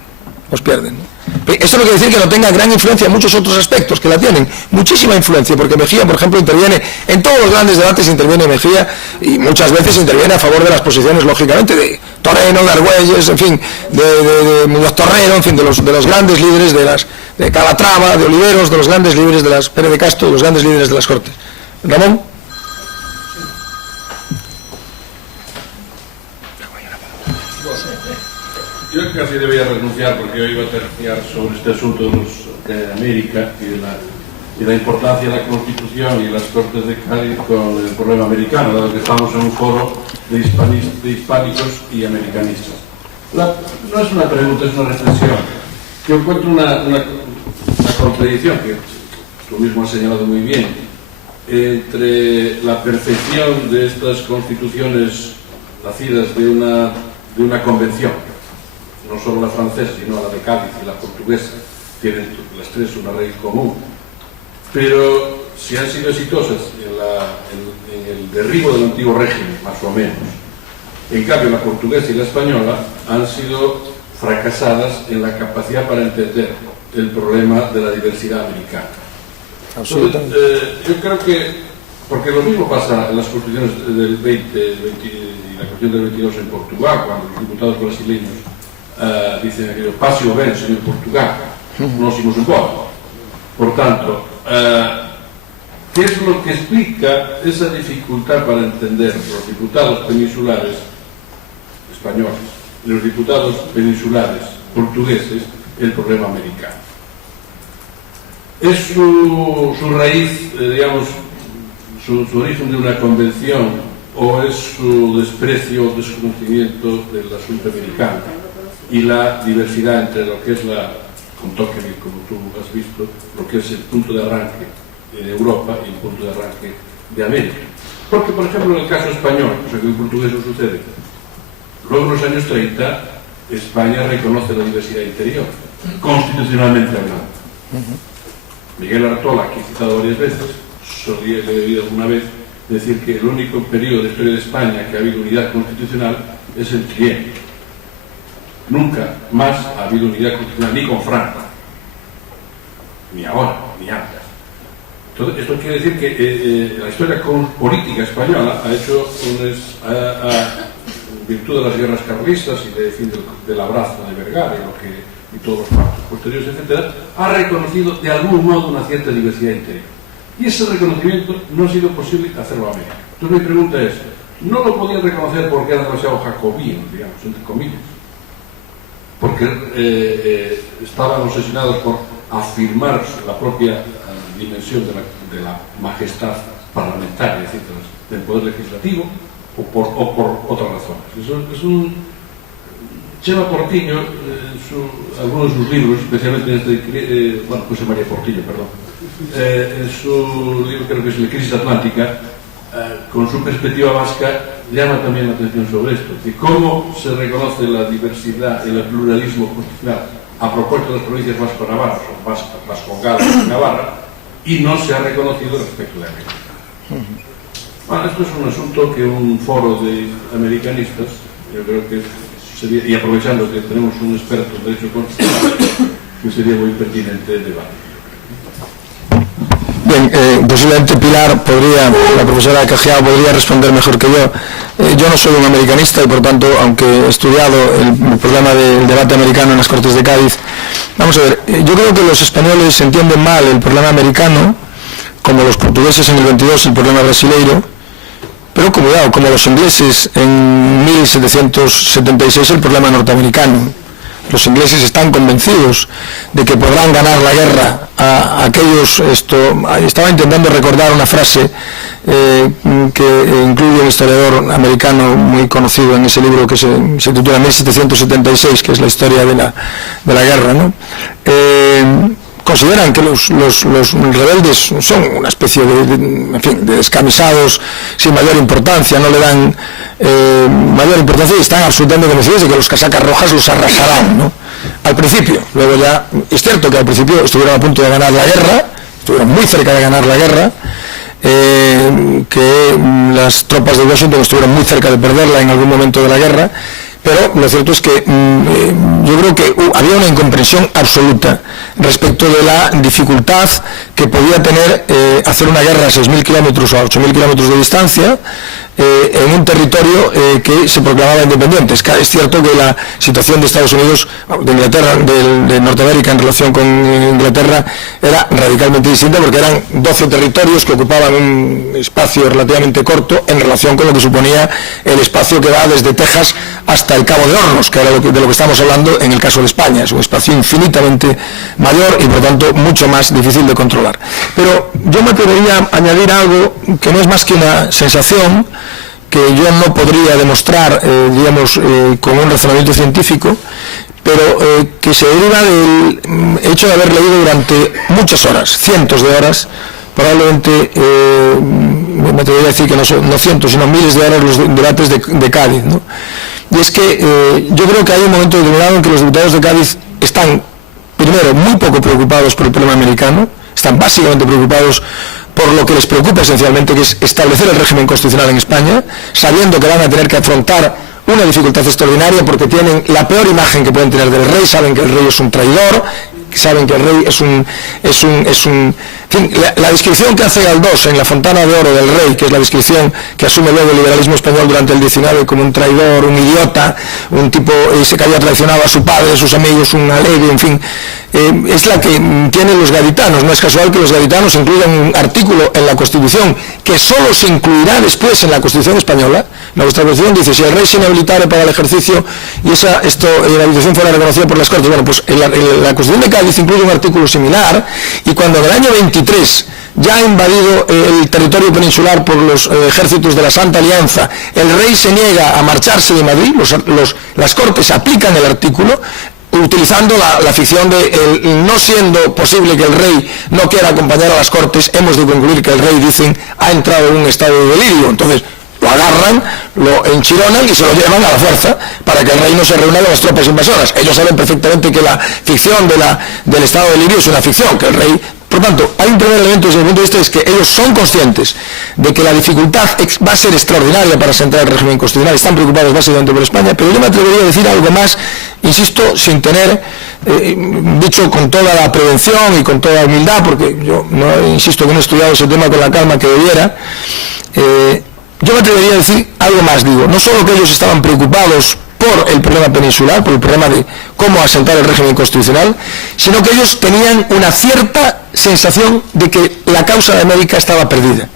¿no? Esto no quiere decir que no tenga gran influencia en muchos otros aspectos, que la tienen, muchísima influencia, porque Mejía, por ejemplo, interviene en todos los grandes debates, interviene Mejía, y muchas veces interviene a favor de las posiciones, lógicamente, de Toreno, de Argüelles, en fin, de Muñoz Torrero, en fin, de los grandes líderes de Calatrava, de Oliveros, de los grandes líderes de las Pérez de Castro, de los grandes líderes de las Cortes. Ramón. Yo casi debía renunciar, porque hoy iba a terciar sobre este asunto de América y la importancia de la Constitución y las Cortes de Cádiz con el problema americano, dado que estamos en un foro de hispánicos y americanistas. No es una pregunta, es una reflexión. Yo encuentro una contradicción, que tú mismo has señalado muy bien, entre la perfección de estas constituciones nacidas de una convención, no solo la francesa, sino la de Cádiz y la portuguesa, tienen las tres una raíz común, pero si han sido exitosas en el derribo del antiguo régimen, más o menos, en cambio la portuguesa y la española han sido fracasadas en la capacidad para entender el problema de la diversidad americana. Absolutamente. Yo creo que, porque lo mismo pasa en las constituciones del 20 y la constitución del 22 en Portugal, cuando los diputados brasileños dicen aquello, pase o ben, señor Portugal, nos imos embora. Por tanto, ¿qué es lo que explica esa dificultad para entender los diputados peninsulares españoles y los diputados peninsulares portugueses el problema americano? ¿Es su raíz, digamos, su origen de una convención, o es su desprecio o desconocimiento del asunto americano y la diversidad entre lo que es con Tocqueville, como tú has visto, lo que es el punto de arranque de Europa y el punto de arranque de América? Porque, por ejemplo, en el caso español, cosa que en portugués no sucede, luego en los años 30 España reconoce la diversidad interior constitucionalmente hablando. Miguel Artola, que he citado varias veces, le he oído alguna vez decir que el único periodo de la historia de España que ha habido unidad constitucional es el trienio. Nunca más ha habido unidad constitucional, ni con Franco, ni ahora, ni antes. Entonces, esto quiere decir que la historia política española ha hecho en virtud de las guerras carlistas y del abrazo de Vergara y todos los pactos posteriores, etc., ha reconocido de algún modo una cierta diversidad interior. Y ese reconocimiento no ha sido posible hacerlo a América. Entonces mi pregunta es, ¿no lo podían reconocer porque eran demasiado jacobinos, digamos, entre comillas? Porque estaban obsesionados por afirmar la propia dimensión de la majestad parlamentaria, es decir, del poder legislativo, o por otras razones. Chema Portillo, algunos de sus libros, especialmente en José María Portillo, perdón, en su libro, creo que es La crisis atlántica, con su perspectiva vasca, llama también la atención sobre esto, de cómo se reconoce la diversidad y el pluralismo constitucional a propósito de las provincias vasco-navarras o vasco-galas de Navarra, y no se ha reconocido respecto de América. Bueno, esto es un asunto que un foro de americanistas, yo creo que sería, y aprovechando que tenemos un experto en derecho constitucional, que sería muy pertinente el debate. Bien, posiblemente Pilar la profesora Cajiao podría responder mejor que yo. Yo no soy un americanista y por tanto, aunque he estudiado el problema del debate americano en las Cortes de Cádiz, vamos a ver, yo creo que los españoles entienden mal el problema americano, como los portugueses en el 22 el problema brasileiro, pero como los ingleses en 1776 el problema norteamericano. Los ingleses están convencidos de que podrán ganar la guerra a aquellos... Estaba intentando recordar una frase que incluye un historiador americano muy conocido en ese libro que se titula 1776, que es la historia de la guerra, ¿no? Consideran que los rebeldes son una especie de descamisados sin mayor importancia, no le dan mayor importancia y están absolutamente convencidos de que los casacas rojas los arrasarán, ¿no? Al principio, luego ya, es cierto que al principio estuvieron a punto de ganar la guerra, estuvieron muy cerca de ganar la guerra, que las tropas de Washington estuvieron muy cerca de perderla en algún momento de la guerra, pero lo cierto es que yo creo que había una incomprensión absoluta respecto de la dificultad que podía tener hacer una guerra a 6.000 kilómetros o a 8.000 kilómetros de distancia en un territorio que se proclamaba independiente. Es cierto que la situación de Estados Unidos, de Inglaterra, de Norteamérica en relación con Inglaterra era radicalmente distinta porque eran 12 territorios que ocupaban un espacio relativamente corto en relación con lo que suponía el espacio que va desde Texas hasta el Cabo de Hornos, que era de lo que estamos hablando en el caso de España. Es un espacio infinitamente mayor y por tanto mucho más difícil de controlar. Pero yo me atrevería a añadir algo que no es más que una sensación que yo no podría demostrar, con un razonamiento científico, pero que se deriva del hecho de haber leído durante muchas horas, cientos de horas, probablemente, me atrevería a decir que no cientos, sino miles de horas los debates de Cádiz, ¿no? Y es que yo creo que hay un momento determinado en que los diputados de Cádiz están, primero, muy poco preocupados por el problema americano, están básicamente preocupados por lo que les preocupa esencialmente, que es establecer el régimen constitucional en España, sabiendo que van a tener que afrontar una dificultad extraordinaria porque tienen la peor imagen que pueden tener del rey, saben que el rey es un traidor, saben que el rey es un en fin, la descripción que hace Galdós en La Fontana de Oro del rey, que es la descripción que asume luego el liberalismo español durante el 19 como un traidor, un idiota, un tipo que había traicionado a su padre, a sus amigos, un alegre, en fin, es la que tienen los gaditanos. No es casual que los gaditanos incluyan un artículo en la Constitución que solo se incluirá después en la Constitución española. Nuestra Constitución dice, si el rey se inhabilitare para el ejercicio y la habilitación fuera reconocida por las Cortes, bueno, pues la Constitución de Cádiz incluye un artículo similar, y cuando en el año 23 ya ha invadido el territorio peninsular por los ejércitos de la Santa Alianza, el rey se niega a marcharse de Madrid, las Cortes aplican el artículo, utilizando la ficción de no siendo posible que el rey no quiera acompañar a las Cortes, hemos de concluir que el rey, dicen, ha entrado en un estado de delirio. Entonces, lo agarran, lo enchironan y se lo llevan a la fuerza para que el rey no se reúna con las tropas invasoras. Ellos saben perfectamente que la ficción del Estado de Libia es una ficción, que el rey... Por tanto, hay un primer elemento desde el punto de vista, es que ellos son conscientes de que la dificultad va a ser extraordinaria para asentar el régimen constitucional, están preocupados básicamente por España, pero yo me atrevería a decir algo más, insisto, sin tener, dicho con toda la prevención y con toda la humildad, porque yo no insisto que no he estudiado ese tema con la calma que debiera, yo me atrevería a decir algo más, digo, no solo que ellos estaban preocupados por el problema peninsular, por el problema de cómo asentar el régimen constitucional, sino que ellos tenían una cierta sensación de que la causa de América estaba perdida.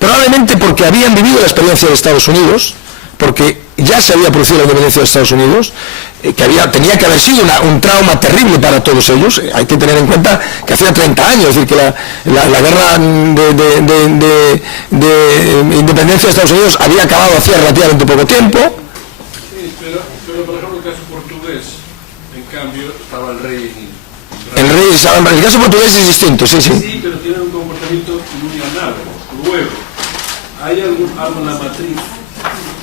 Probablemente porque habían vivido la experiencia de Estados Unidos, porque ya se había producido la independencia de Estados Unidos, que tenía que haber sido un trauma terrible para todos ellos. Hay que tener en cuenta que hacía 30 años, es decir, que la guerra de independencia de Estados Unidos había acabado hacía relativamente poco tiempo. Pero por ejemplo, el caso portugués, en cambio, estaba el rey... El caso portugués es distinto, sí. Sí, pero tiene un comportamiento muy análogo. Luego, ¿hay algo en la matriz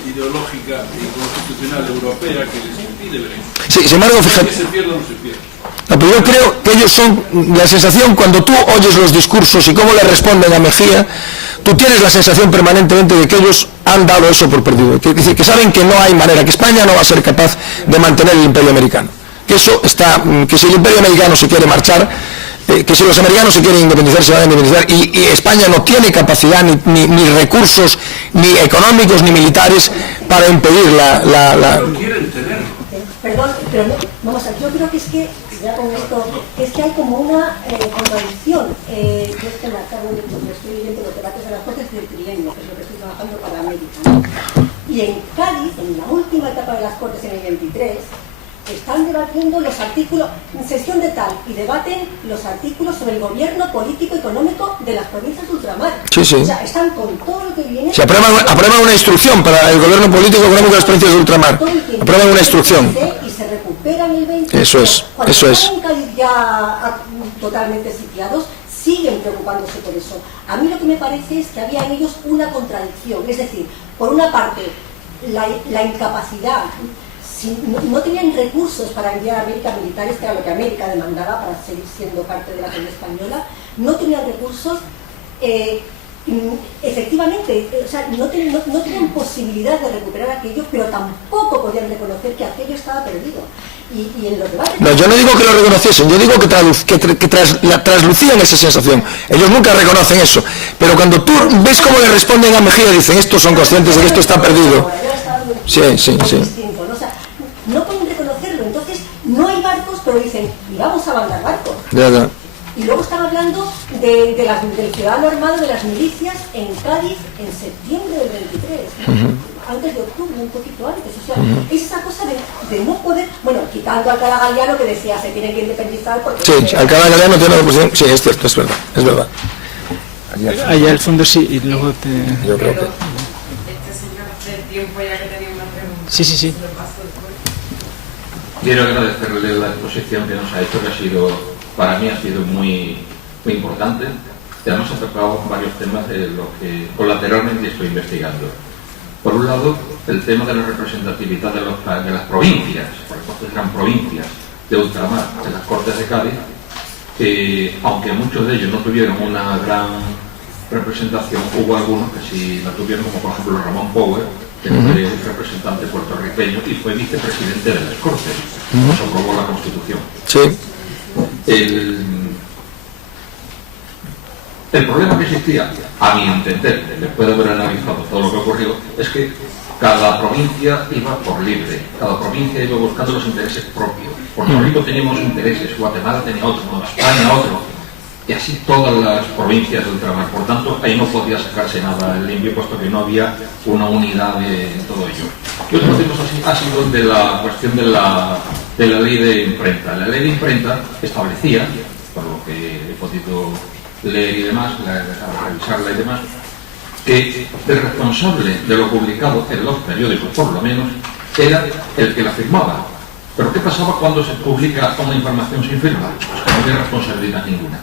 ideológica y constitucional europea que les impide ver eso? Sí, sin embargo, fíjate... ¿Que se pierda o no se pierda? No, pero yo creo que ellos son... La sensación, cuando tú oyes los discursos y cómo le responden a Mejía, tú tienes la sensación permanentemente de que ellos han dado eso por perdido, es decir, que saben que no hay manera, que España no va a ser capaz de mantener el imperio americano, que eso está, que si el imperio americano se quiere marchar, que si los americanos se quieren independizar, se van a independizar, y España no tiene capacidad, ni recursos, ni económicos, ni militares, para impedir No quieren tenerlo. Perdón, pero no, vamos a ver, yo creo que es que, ya con esto, es que hay como una contradicción. Yo es que me acabo de estoy viendo los debates de las Cortes del Trienio, que es lo que estoy trabajando para América, ¿no? Y en Cádiz, en la última etapa de las Cortes, en el 23, están debatiendo los artículos, en sesión de tal, y debaten los artículos sobre el gobierno político y económico de las provincias de ultramar. Sí. O sea, están con todo lo que viene... Se aprueban una instrucción para el gobierno político y económico de las provincias de ultramar. Aprueban una instrucción. Y se recuperan el 20. Eso es. Cuando están en Cádiz ya totalmente sitiados, siguen preocupándose por eso. A mí lo que me parece es que había en ellos una contradicción. Es decir, por una parte, la incapacidad... No tenían recursos para enviar a América militares, que era lo que América demandaba para seguir siendo parte de la colonia española, no tenían recursos, efectivamente, o sea, no tenían posibilidad de recuperar aquello, pero tampoco podían reconocer que aquello estaba perdido. Y en los debates... No, yo no digo que lo reconociesen, yo digo que traslucían esa sensación. Ellos nunca reconocen eso, pero cuando tú ves cómo le responden a Mejía, dicen, estos son conscientes de que esto está perdido. Sí. No pueden reconocerlo, entonces no hay barcos, pero dicen, y vamos a mandar barcos. Ya. Y luego están hablando del ciudadano armado, de las milicias en Cádiz en septiembre del 23, antes de octubre, un poquito antes. O sea, esa cosa de no poder, bueno, quitando a Alcalá Galiano, que decía se tiene que independizar porque... Sí, Alcalá Galiano tiene una posición, sí, es cierto, es verdad. Allá al fondo sí, y luego te... Yo creo que... Este señor hace tiempo ya que tenía una pregunta. Sí. Quiero agradecerle la exposición que nos ha hecho, que para mí ha sido muy importante. Y además ha tocado varios temas de lo que colateralmente estoy investigando. Por un lado, el tema de la representatividad de las provincias, porque entonces eran provincias de ultramar, de las Cortes de Cádiz, que aunque muchos de ellos no tuvieron una gran representación, hubo algunos que sí la tuvieron, como por ejemplo Ramón Power, que fue representante puertorriqueño y fue vicepresidente de las Cortes, se aprobó la Constitución. Sí. El problema que existía, a mi entender, después de haber analizado todo lo que ocurrió, es que cada provincia iba por libre, cada provincia iba buscando los intereses propios. Puerto Rico teníamos intereses, Guatemala tenía otro, Nueva España otro, y así todas las provincias de ultramar. Por tanto, ahí no podía sacarse nada limpio, puesto que no había una unidad de todo ello. Y otro tema ha sido de la cuestión de la ley de imprenta. La ley de imprenta establecía, por lo que he podido leer y demás, revisarla y demás, que el responsable de lo publicado en los periódicos, por lo menos, era el que la firmaba. Pero ¿qué pasaba cuando se publica una información sin firma? Pues que no había responsabilidad ninguna.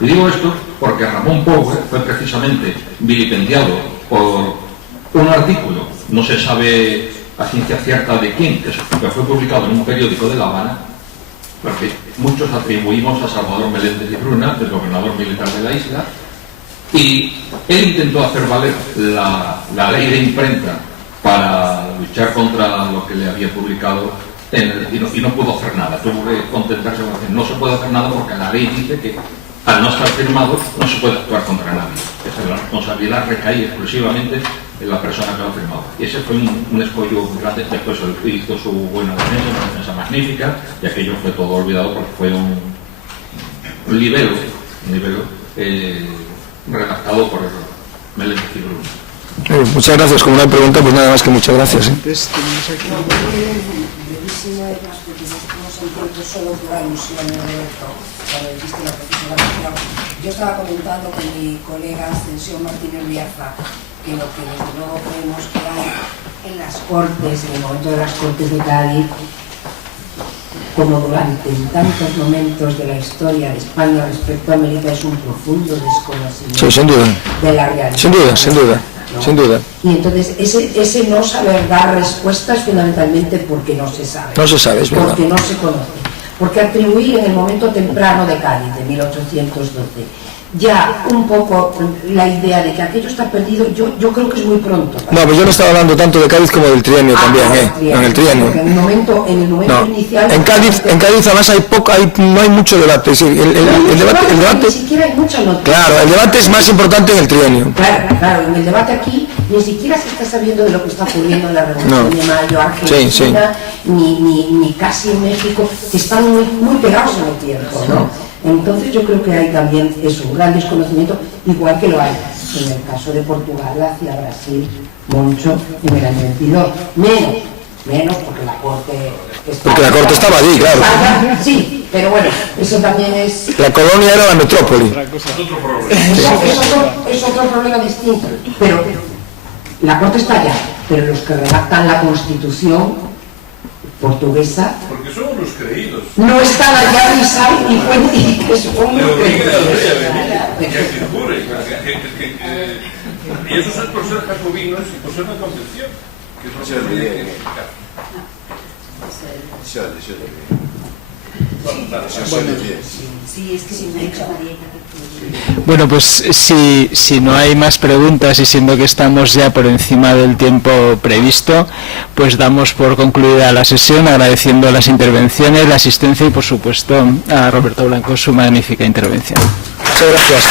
Y digo esto porque Ramón Power fue precisamente vilipendiado por un artículo, no se sabe a ciencia cierta de quién, que fue publicado en un periódico de La Habana, porque muchos atribuimos a Salvador Meléndez y Bruna, el gobernador militar de la isla, y él intentó hacer valer la ley de imprenta para luchar contra lo que le había publicado y no pudo hacer nada. Tuvo que contentarse con decir, no se puede hacer nada porque la ley dice que al no estar firmado no se puede actuar contra nadie. La responsabilidad recae exclusivamente en la persona que lo ha firmado. Y ese fue un escollo muy grande. Después hizo su buena defensa, una defensa magnífica, y aquello fue todo olvidado porque fue un libelo redactado por Meléndez y Bruna. Muchas gracias. Como no hay pregunta, pues nada más que muchas gracias. Yo estaba comentando con mi colega Ascensión Martínez Viaza que lo que desde luego creemos que hay en las Cortes, en el momento de las Cortes de Cádiz, como durante tantos momentos de la historia de España respecto a América, es un profundo desconocimiento Sí, sin duda. de la realidad. Sin duda, sin duda. ¿no? Sin duda. Y entonces ese no saber dar respuestas fundamentalmente porque no se sabe. No se sabe, es verdad. Porque no se conoce. Porque atribuir en el momento temprano de Cádiz, de 1812, ya un poco la idea de que aquello está perdido, yo creo que es muy pronto. No, pues yo no estaba hablando tanto de Cádiz como del trienio también, trienio. En el trienio. Porque en el momento No. inicial... En Cádiz además no hay mucho debate. Sí, el debate... Ni siquiera hay mucha noticia. Claro, el debate es más importante en el trienio. Claro, en el debate aquí ni siquiera se está sabiendo de lo que está ocurriendo en la Revolución de Mayo, Argentina, ni casi en México, que están muy pegados en el tiempo, ¿no? Entonces yo creo que hay también un gran desconocimiento, igual que lo hay en el caso de Portugal hacia Brasil, mucho en el año 22. Menos porque la Corte... Porque la Corte estaba allí, claro. Sí, pero bueno, eso también es... La colonia era la metrópoli. Es otro problema distinto, pero la Corte está allá, pero los que redactan la Constitución portuguesa porque son unos creídos. no están allá ni saben ni cuenten que son unos creídos. Y eso es por ser jacobinos y por ser una concepción, que es lo que se tiene que explicar. Bueno, pues si no hay más preguntas y siendo que estamos ya por encima del tiempo previsto, pues damos por concluida la sesión agradeciendo las intervenciones, la asistencia y por supuesto a Roberto Blanco su magnífica intervención. Muchas gracias.